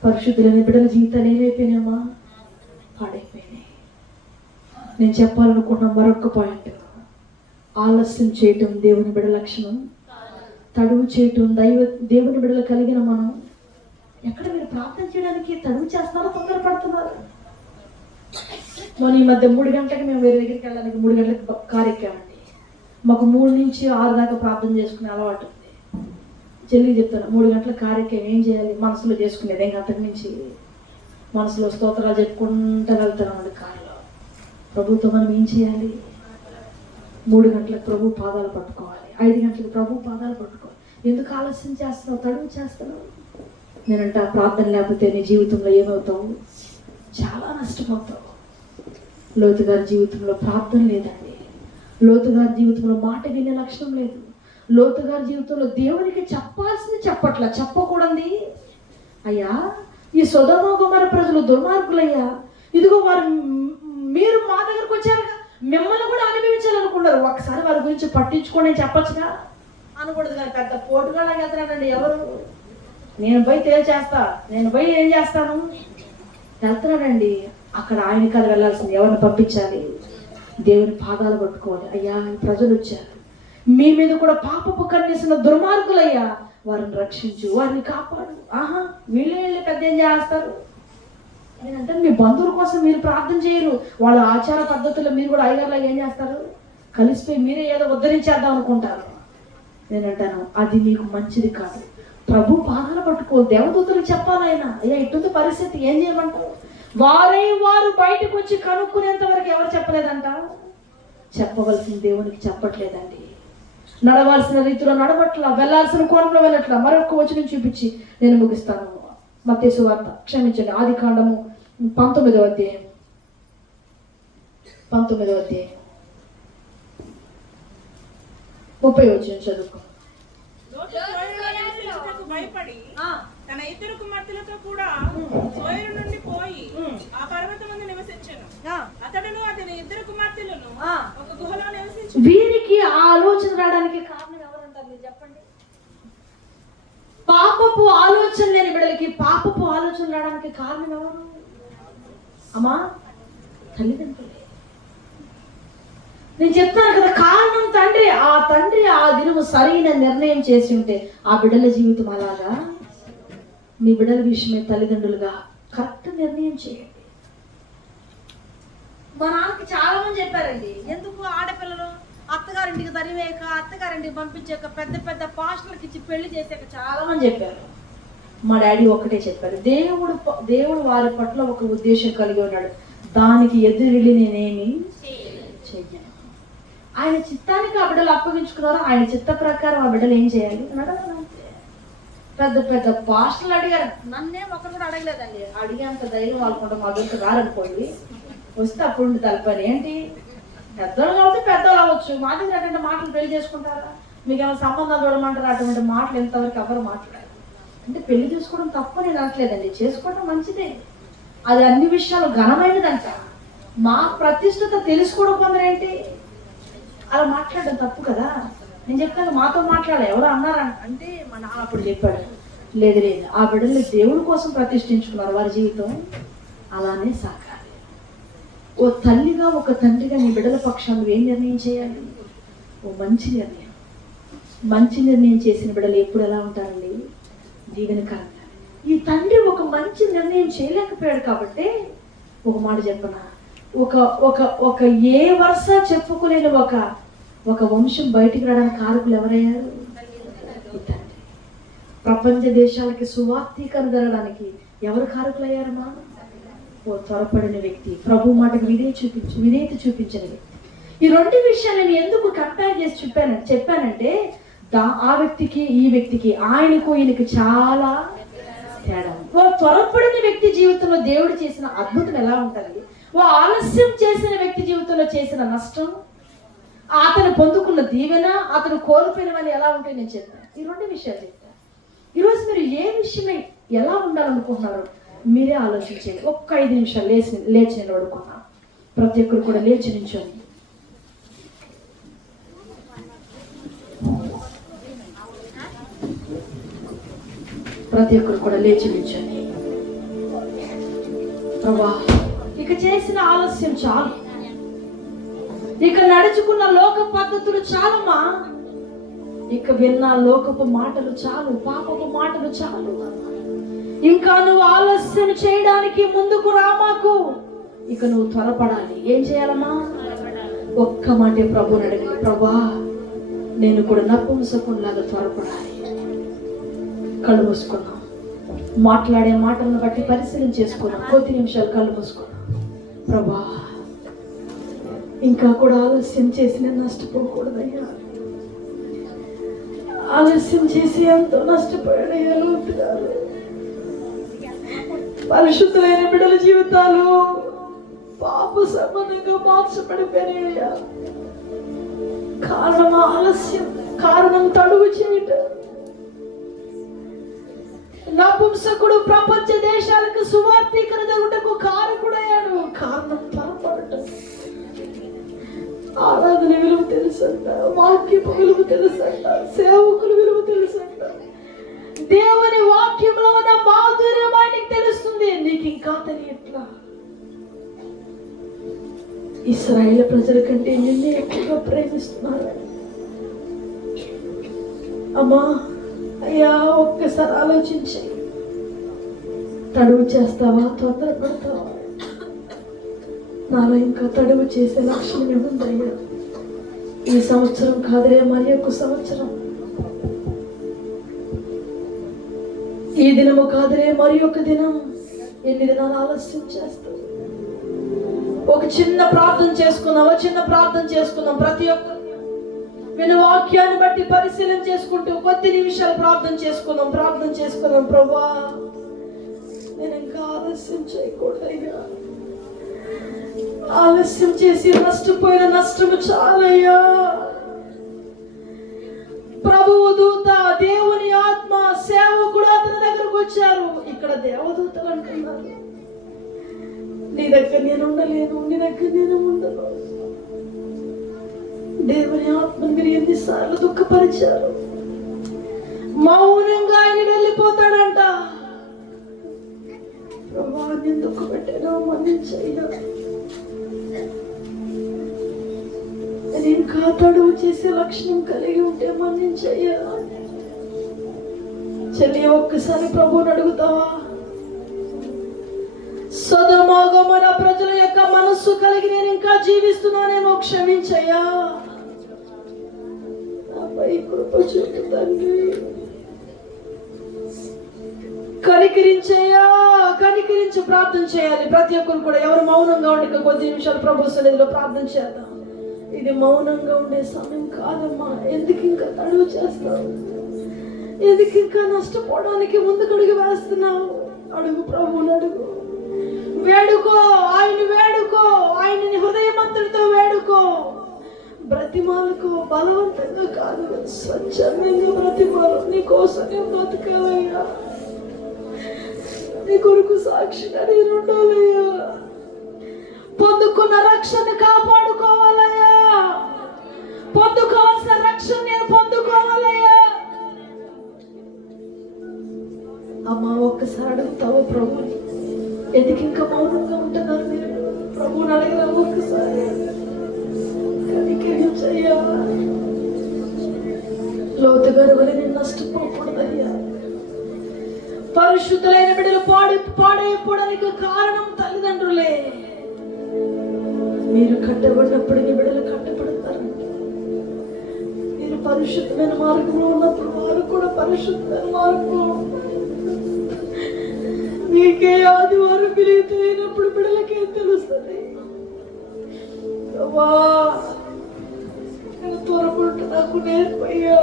పరిశుద్ధులైన బిడ్డల జీవితాలు ఏమైపోయినాయమ్మా? పాడైపోయినాయి. నేను చెప్పాలనుకున్న మరొక పాయింట్, ఆలస్యం చేయటం దేవుని బిడ్డ లక్షణం. తడువు చేయటం దేవుని బిడ్డలు కలిగిన మనం. ఎక్కడ మీరు ప్రార్థన చేయడానికి తడువు చేస్తున్నారో తొందరపడుతున్నారు? మనం ఈ మధ్య 3 గంటలకు మేము వేరే దగ్గరికి వెళ్ళడానికి 3 గంటలకు కారు ఎక్కామండి. మాకు 3 నుంచి 6 దాకా ప్రార్థన చేసుకునే అలవాటు ఉంది. చెల్లికి చెప్తాను, 3 గంటలకు కారు ఎక్కాము, ఏం చేయాలి? మనసులో చేసుకునేది. ఇంకా అంతకు మించి మనసులో స్తోత్రాలు చెప్పుకుంటూ వెళ్తున్నామండి కారులో. ప్రభుత్వం మనం ఏం చేయాలి? 3 గంటలకు ప్రభు పాదాలు పట్టుకోవాలి, 5 గంటలకు ప్రభు పాదాలు పట్టుకోవాలి. ఎందుకు ఆలస్యం చేస్తున్నావు? తడువు చేస్తున్నావు. నేనంటే ఆ ప్రార్థన లేకపోతే నీ జీవితంలో ఏమవుతావు? చాలా నష్టపోతావు. లోతు గారి జీవితంలో ప్రార్థన లేదండి. లోతు గారి జీవితంలో మాట వినే లక్షణం లేదు. లోతు గారి జీవితంలో దేవునికి చెప్పాల్సింది చెప్పట్లా, చెప్పకూడదు. అయ్యా ఈ సొదొమ గొమొర్రా ప్రజలు దుర్మార్గులయ్యా, ఇదిగో వారు మీరు మా దగ్గరకు వచ్చారు, మిమ్మల్ని కూడా అనుభవించాలనుకున్నారు. ఒకసారి వారి గురించి పట్టించుకొని చెప్పచ్చుగా అనకూడదు. కానీ పెద్ద పోటుగా వెళ్తున్నాడండి. ఎవరు? నేను పోయి తేల్చేస్తా, నేను పోయి ఏం చేస్తాను వెళ్తున్నాడండి. అక్కడ ఆయన కాదు వెళ్ళాల్సింది. ఎవరిని పంపించాలి? దేవుని పాదాలు పట్టుకోవాలి. అయ్యా ప్రజలు వచ్చారు, మీ మీద కూడా పాపపు కన్నేసిన దుర్మార్గులయ్యా, వారిని రక్షించు, వారిని కాపాడు. ఆహా వీళ్ళు పెద్ద ఏం చేస్తారు? నేనంటే మీ బంధువుల కోసం మీరు ప్రార్థన చేయరు. వాళ్ళ ఆచార పద్ధతుల్లో మీరు కూడా అయ్యగారులా ఏం చేస్తారు? కలిసిపోయి మీరే ఏదో ఉద్ధరించేద్దాం అనుకుంటారు. నేనంటాను అది మీకు మంచిది కాదు. ప్రభు పాదాలు పట్టుకో, దేవదూతలకు చెప్పాలైనా అయ్యా ఇటువంటి పరిస్థితి ఏం చేయమంటావు? వారు బయటకు వచ్చి కనుక్కునేంత వరకు ఎవరు చెప్పలేదంట? చెప్పవలసిన దేవునికి చెప్పట్లేదండి. నడవాల్సిన రీతిలో నడవట్లా, వెళ్ళాల్సిన కోణంలో వెళ్ళట్లా. మరొక వచనం చూపించి నేను ముగిస్తాను. మత్తయి సువార్త, క్షమించండి, ఆదికాండము 19వ అధ్యాయం 30వ వచనం చదువుకో. భయపడి తన ఇద్దరు కుమార్తెలతో కూడా సోయరు నుండి పోయి ఆ పర్వతమందు నివసించెను. అతడును అతని ఇద్దరు కుమార్తెలను ఒక గుహలో నివసించు. వీరికి ఆ ఆలోచన రావడానికి కారణం ఎవరంటారు? మీరు చెప్పండి. పాపపు ఆలోచన లేని పాపపు ఆలోచన రావడానికి కారణం ఎవరు? అమ్మా, తల్లిదండ్రులే. నేను చెప్తాను కదా, కారణం తండ్రి. ఆ తండ్రి ఆ దినము సరైన నిర్ణయం చేసి ఉంటే ఆ బిడ్డల జీవితం అలాగా. మీ బిడ్డల విషయమే తల్లిదండ్రులుగా కరెక్ట్ నిర్ణయం చేయండి. మా నాన్నకి చాలా మంది చెప్పారండి, ఎందుకు ఆడపిల్లలు అత్తగారింటికి తరివేయక, అత్తగారింటికి పంపించాక, పెద్ద పెద్ద పాస్టర్లకు ఇచ్చి పెళ్లి చేసాక చాలా మంది చెప్పారు. మా డాడీ ఒక్కటే చెప్పారు, దేవుడు వారి పట్ల ఒక ఉద్దేశం కలిగి ఉన్నాడు, దానికి ఎదురెళ్ళి నేనేమి చెయ్యను. ఆయన చిత్తానికి ఆ బిడ్డలు అప్పగించుకున్నారు, ఆయన చిత్త ప్రకారం ఆ బిడ్డలు ఏం చేయాలి అడగదు. పెద్ద పెద్ద పాస్టర్లు అడిగారు, నన్నేం ఒకరు కూడా అడగలేదండి. అడిగేంత ధైర్యం వాళ్ళకుంటాం, మా దొరికి రారనుకోండి, వస్తే అప్పుడు తలపని ఏంటి, పెద్దోళ్ళు కాబట్టి పెద్దోళ్ళు అవ్వచ్చు, మా దగ్గర అటువంటి మాటలు పెళ్లి చేసుకుంటారా, మీకు ఏమైనా సంబంధాలు చూడమంటారా, అటువంటి మాటలు ఎంతవరకు ఎవరు మాట్లాడారు. అంటే పెళ్లి చేసుకోవడం తప్ప నేను అనట్లేదండి, చేసుకోవడం మంచిదే, అది అన్ని విషయాలు ఘనమైనదంట. మా ప్రతిష్టత తెలుసుకోవడం కొందరేంటి అలా మాట్లాడడం తప్పు కదా. నేను చెప్తాను, మాతో మాట్లాడాలి, ఎవరు అన్నారా అంటే మా నాన్న అప్పుడు చెప్పాడు, లేదు లేదు, ఆ బిడ్డలు దేవుడి కోసం ప్రతిష్ఠించుకున్నారు, వారి జీవితం అలానే సాగాలి. ఓ తల్లిగా ఒక తండ్రిగా నీ బిడ్డల పక్షాన్ని నువ్వేం నిర్ణయం చేయాలి? ఓ మంచి నిర్ణయం. మంచి నిర్ణయం చేసిన బిడ్డలు ఎప్పుడు ఎలా ఉంటారండి? దీవెనకరంగా. ఈ తండ్రి ఒక మంచి నిర్ణయం చేయలేకపోయాడు కాబట్టి ఒక మాట చెప్పనా, ఒక ఒక ఒక ఏ వరుస చెప్పుకోలేని ఒక వంశం బయటికి రావడానికి కారకులు ఎవరయ్యారు? ఈ తండ్రి. ప్రపంచ దేశాలకి సువార్తీకరణ జరగడానికి ఎవరు కారకులయ్యారమ్మా? ఓ త్వరపడిన వ్యక్తి, ప్రభు మాటకు విధేయత చూపించిన వ్యక్తి. ఈ రెండు విషయాలు నేను ఎందుకు కంపేర్ చేసి చెప్పానంటే ఆ వ్యక్తికి ఈ వ్యక్తికి, ఆయనకు ఈయనకి చాలా తేడా. ఓ త్వరపడిన వ్యక్తి జీవితంలో దేవుడు చేసిన అద్భుతం ఎలా ఉంటుంది, ఓ ఆలస్యం చేసిన వ్యక్తి జీవితంలో చేసిన నష్టం, అతను పొందుకున్న దీవెన, అతను కోల్పోయినవని ఎలా ఉంటాయి నేను చెప్తాను. ఈ రెండు విషయాలు చెప్తాను. ఈరోజు మీరు ఏ విషయమై ఎలా ఉండాలనుకుంటున్నారో మీరే ఆలోచించండి. ఒక్క 5 నిమిషాలు లేచి నిలబడుకున్నా. ప్రతి ఒక్కరు కూడా లేచి నించోండి. ప్రతి ఒక్కరు కూడా లేచి నించోండి. ప్రభా, ఇక చేసిన ఆలస్యం చాలు, ఇక నడుచుకున్న లోక పద్ధతులు చాలమ్మా, ఇక విన్న లోకపు మాటలు చాలు, పాపపు మాటలు చాలు. ఇంకా నువ్వు ఆలస్యం చేయడానికి ముందుకు రామాకు, ఇక నువ్వు త్వరపడాలి. ఏం చేయాలమ్మా? ఒక్క మాటే ప్రభుని అడగండి, ప్రభా నేను కూడా నపుంసకునిలాగా త్వరపడాలి. కళ్ళు మూసుకున్నాం, మాట్లాడే మాటలను బట్టి పరిశీలన చేసుకున్నాం. కొద్ది నిమిషాలు కళ్ళు మూసుకున్నాం. ప్రభా, ఇంకా కూడా ఆలస్యం చేసి నేను నష్టపోకూడదయ్యా, ఆలస్యం చేసి ఎంతో నష్టపోయాడయ్యా. లోతుగారు పరిశుద్ధులైన బిడ్డల జీవితాలు పాప సంబంధంగా మార్చబడిపోయాయ్యా. కారణం ఆలస్యం, కారణం తడువు చేయటం. నపుంసకుడు ప్రపంచ దేశాలకు సువార్తీకరణ జరుగుటకు కారకుడయ్యాడు, కారణం త్వరపడటం. ఆరాధన విలువ తెలుసంట, వాక్యపు విలువ తెలుసంట, సేవకుల విలువ తెలుసంట. దేవుని వాక్యంలో ఉన్న మాధుర్యం ఆయనకి తెలుస్తుంది, నీకు ఇంకా తెలియట్లా. ఇశ్రాయేల్ ప్రజల కంటే నిన్నే ఎక్కువగా ప్రేమిస్తున్నారు. అమ్మా, అయ్యా, ఒక్కసారి ఆలోచించి తడువు చేస్తావా, తొందరపడతావా? నాలో ఇంకా తడువు చేసే లక్షణం ఏముందయ్యా? ఈ సంవత్సరం కాదే, మరి ఒక సంవత్సరం. ఈ దినము కాదురే, మరి ఒక దినం. ఎన్ని దినాలు ఆలస్యం చేస్తావు? ఒక చిన్న ప్రార్థన చేసుకుందాం. ప్రతి ఒక్క విను వాక్యాన్ని బట్టి పరిశీలన చేసుకుంటూ కొద్ది నిమిషాలు ప్రార్థన చేసుకుందాం. ప్రభువా, నేను ఇంకా ఆలస్యం చేయకూడదయ్యా, ఆలస్యం చేసి నష్టపోయిన నష్టము చాలయ్యా. ప్రభువు దూత, దేవుని ఆత్మ, సేవకుడు అతని దగ్గరకు వచ్చారు. ఇక్కడ దేవదూతలు అంటున్నారు, నీ దగ్గర నేను ఉండను. దేవుని ఆత్మను మీరు ఎన్నిసార్లు దుఃఖపరిచారు. మౌనంగా ఆయన వెళ్ళిపోతాడంట. కనికరించయ్యా. నేను ఇంకా తడువు చేసే లక్షణం కలిగి ఉంటే మన్నించయ్యా. చెల్లి ఒక్కసారి ప్రభువుని అడుగుతావా? సొదొమ గొమొర్రా ప్రజల యొక్క మనస్సు కలిగి నేను ఇంకా జీవిస్తున్నానేమో, క్షమించయ్యా. నాపై కృప చూపు తండ్రి. కనికరించయ్యా, కనికరించి ప్రార్థన చేయాలి. ప్రతి ఒక్కరు కూడా ఎవరు మౌనంగా ఉండి కొద్ది నిమిషాలు ప్రభు సన్నిధిలో ప్రార్థన చేద్దాం. ఇది మౌనంగా ఉండే సమయం కాదమ్మా. ఎందుకు ఇంకా తడువు చేస్తావు? ఎందుకు ఇంకా నష్టపోవడానికి ముందుకడుగు వేస్తున్నావు? అడుగు, ప్రభువుని అడుగు, వేడుకో, ఆయనని హృదయమంతులతో వేడుకో. బ్రతిమాలకు బలవంతంగా కాదు, స్వచ్ఛందంగా బ్రతిమాలు. నీ కోసం నేను బ్రతకాలయ్యా, నీ కొరకు సాక్షిగా నేను ఉండాలయ్యా. పొందుకున్న రక్షణ కాపాడుకోవాలయ్యా. పొందుకోవాల్సిన రక్షణ నేను పొందుకోవాలయ్యా. అమ్మా ఒక్కసారి అడుగుతావు ప్రభుని? ఎందుకు ఇంకా మౌనంగా ఉంటున్నారు మీరు? ప్రభుని అడగరా ఒక్కసారి? కనికరించయ్యా. లోతుగారు వల్ల నేను నష్టపోకూడదయ్యా. పరిశుద్ధులైన బిడ్డలు పాడైపోవడానికి కారణం తల్లిదండ్రులే. మీరు కట్టబడినప్పుడు మీ బిడ్డలు కట్టబడతారు. మీరు పరిశుద్ధమైన మార్గంలో ఉన్నప్పుడు వారు కూడా పరిశుద్ధమైన మార్గంలో ఉంటారు. నీకే ఆదివారం పిలితే అయినప్పుడు బిడ్డలకే తెలుస్తుంది. త్వరపట్టు నాకు నేర్పయ్యా.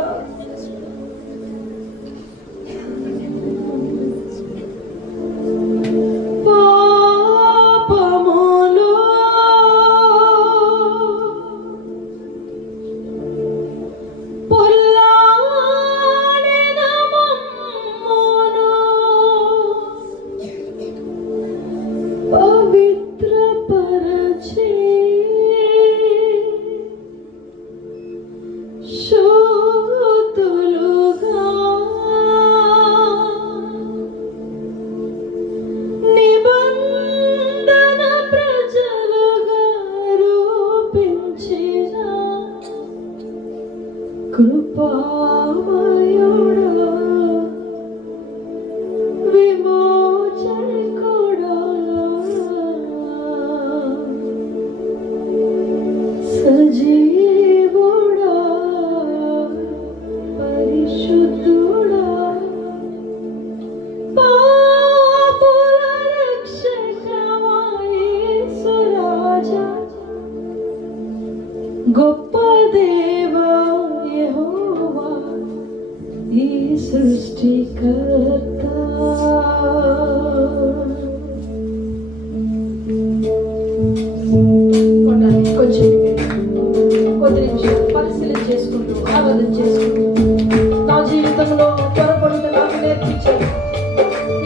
గొప్ప దేవా యెహోవా ఈ సృష్టికర్త. కొంచెం కొద్ది నిమిషాలు పరిశీలన చేసుకుంటూ ఆరాధన చేసుకుంటూ నా జీవితంలో త్వరపడుతూ నాకు నేర్పించాను.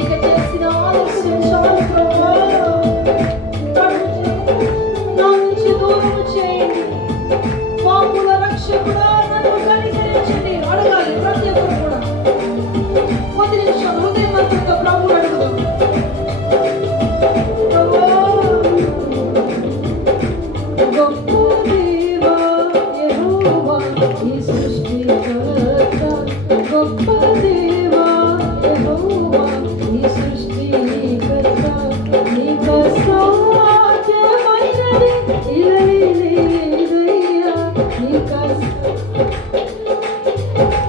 ఇక చేసిన ఆలస్యం చాలు ప్రభువా, నా నుంచి దూరం చేయండి. పాపుల రక్షకుడా నన్ను కనికరించండి. అడగాలి ప్రతి ఒక్కరు కూడా. కొద్ది నిమిషాలు హృదయమంతుడితో ప్రభువుని అడుగుదాం. గొప్ప దేవా యెహోవా ఈ సృష్టికర్త. గొప్ప దేవా యెహోవా ఈ సృష్టికర్త. నీకు సాధ్యమైనది ఇలలేదయ్యా.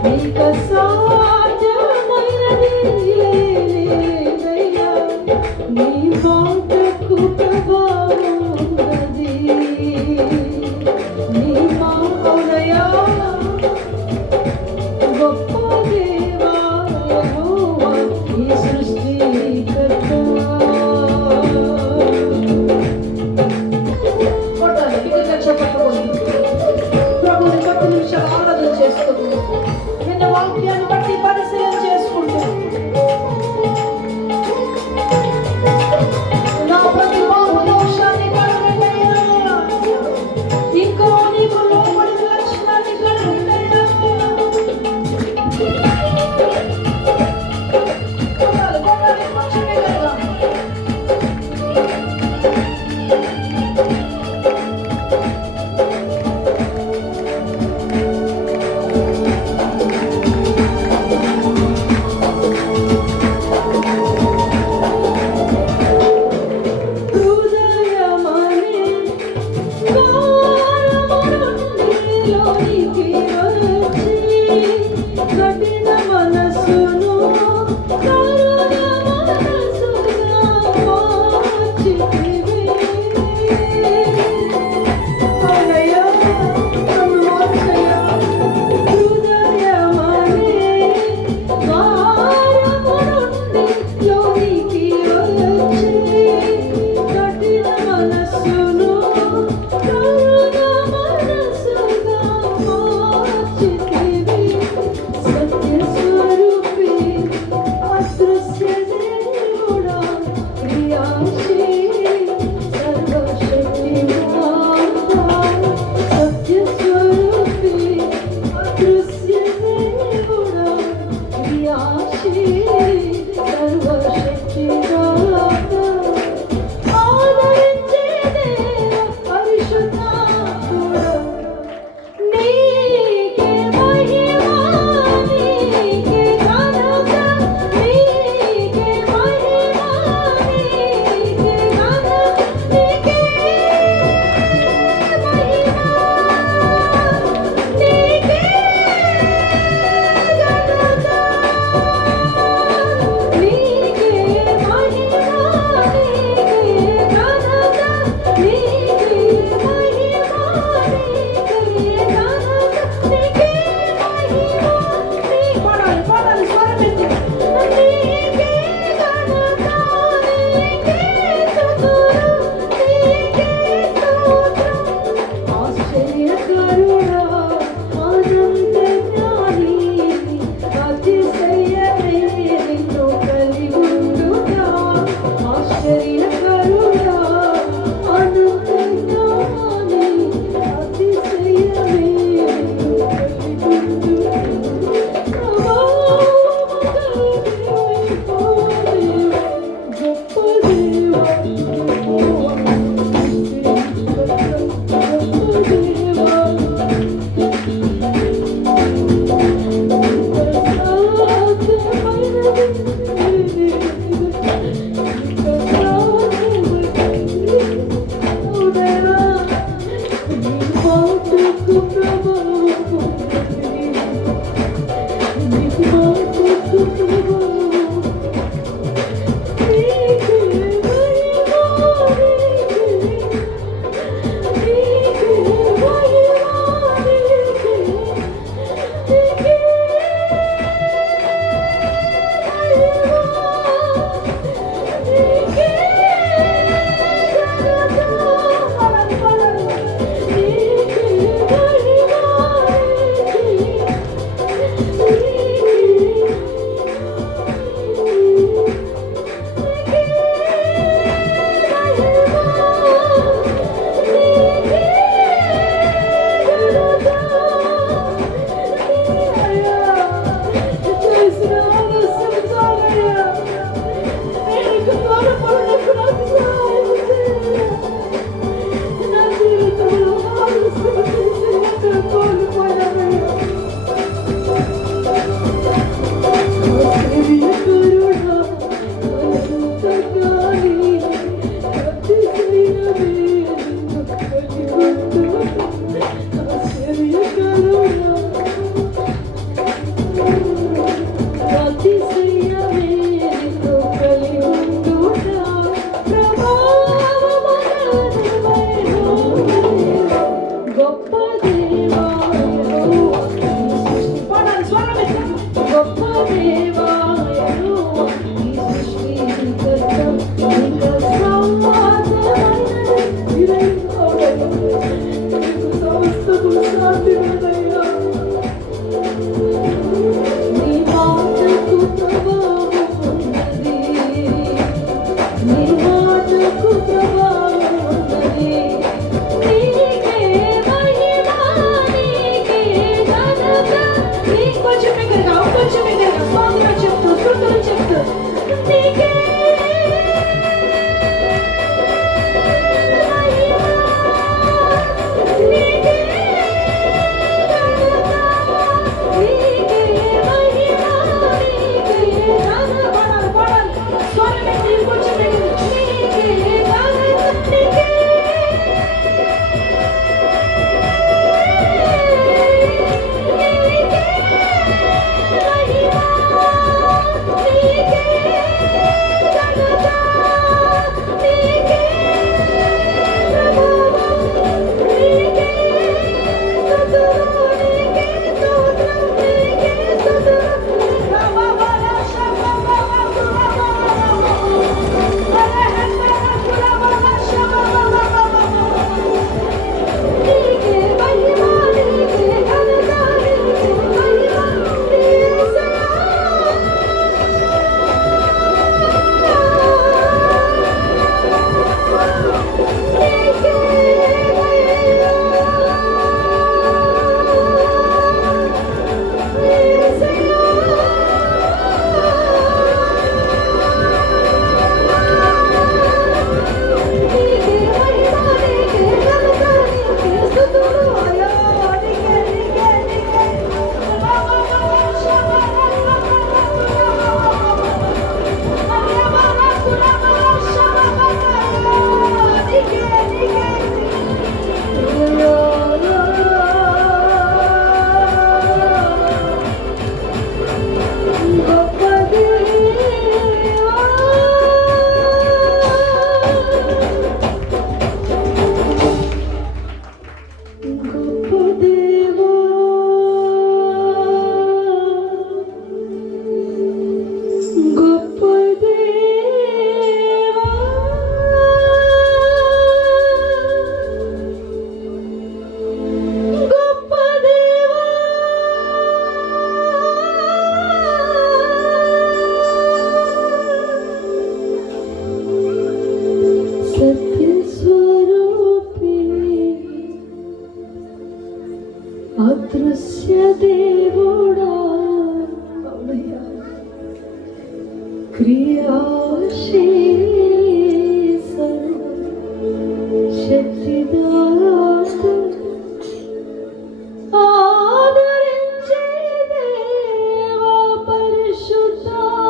నీకు సాధ్యమైనది ఇలలేదయ్యా. నీ మాటకు ప్రభావం ఉన్నది. నీ మాటలయా గొప్ప దేవా యెహోవా ఈ సృష్టి క్రియాశీల శక్తిదాత ఆదరించే దేవా పరిశుద్ధాత్ముడా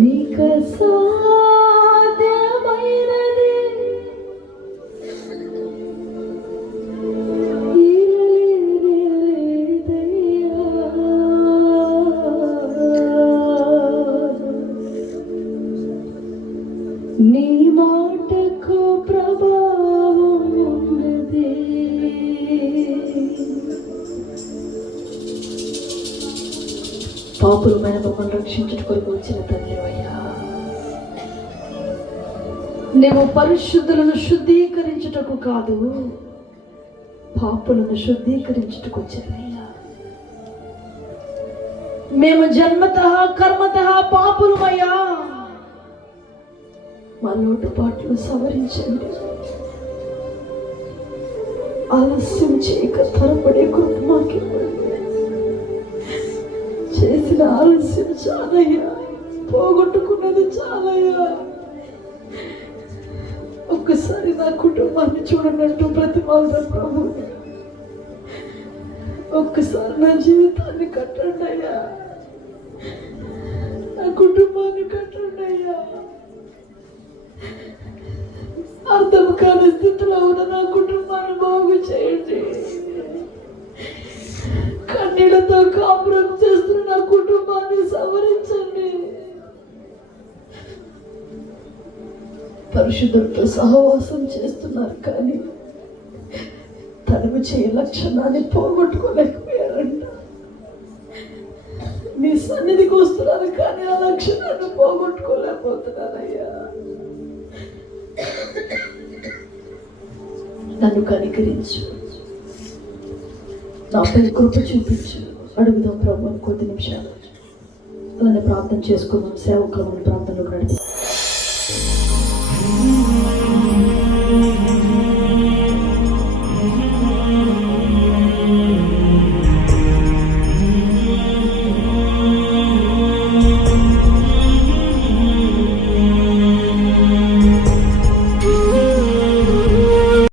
నీకు సాధ్యమైనది నీ మాటకు ప్రభావం ఉన్నది. పాపులమైన మమ్మల్ని రక్షించుట కొరకు వచ్చిన తండ్రివయ్యా, నీవు పరిశుద్ధులను శుద్ధీకరించుటకు కాదు, పాపులను శుద్ధీకరించుటకు వచ్చానయ్యా. మేము జన్మతః కర్మతః పాపులమయ్యా, మా లోటుపాట్లు సవరించండి. ఆలస్యం చేయక త్వరపడే కృప మాకివ్వండి. చేసిన ఆలస్యం చాలయ్యా, పోగొట్టుకున్నది చాలయ్యా. ఒక్కసారి నా కుటుంబాన్ని చూడనట్టు ప్రతిమాల ప్రభు, ఒక్కసారి నా జీవితాన్ని కట్టండి అయ్యా, నా కుటుంబాన్ని కట్టండి అయ్యా. అర్థం కాని స్థితిలో ఉన్న నా కుటుంబాన్ని బాగు చేయండి. కన్నీళ్లతో కాపురం చేస్తున్న నా కుటుంబాన్ని సవరించండి. పరిశుద్ధులతో సహవాసం చేస్తున్నారు కానీ తనువు చేయ లక్షణాన్ని పోగొట్టుకోలేకపోయారంట. నీ సన్నిధికి వస్తున్నారు కానీ ఆ లక్షణాన్ని పోగొట్టుకోలేకపోతున్నారయ్యా. నన్ను కనికరించు, నాపై కృప చూపించు. అడుగుదాం ప్రభు కొద్ది నిమిషాలు అలానే ప్రార్థన చేసుకుందాం. సేవకులను ప్రార్థనలో నడిపి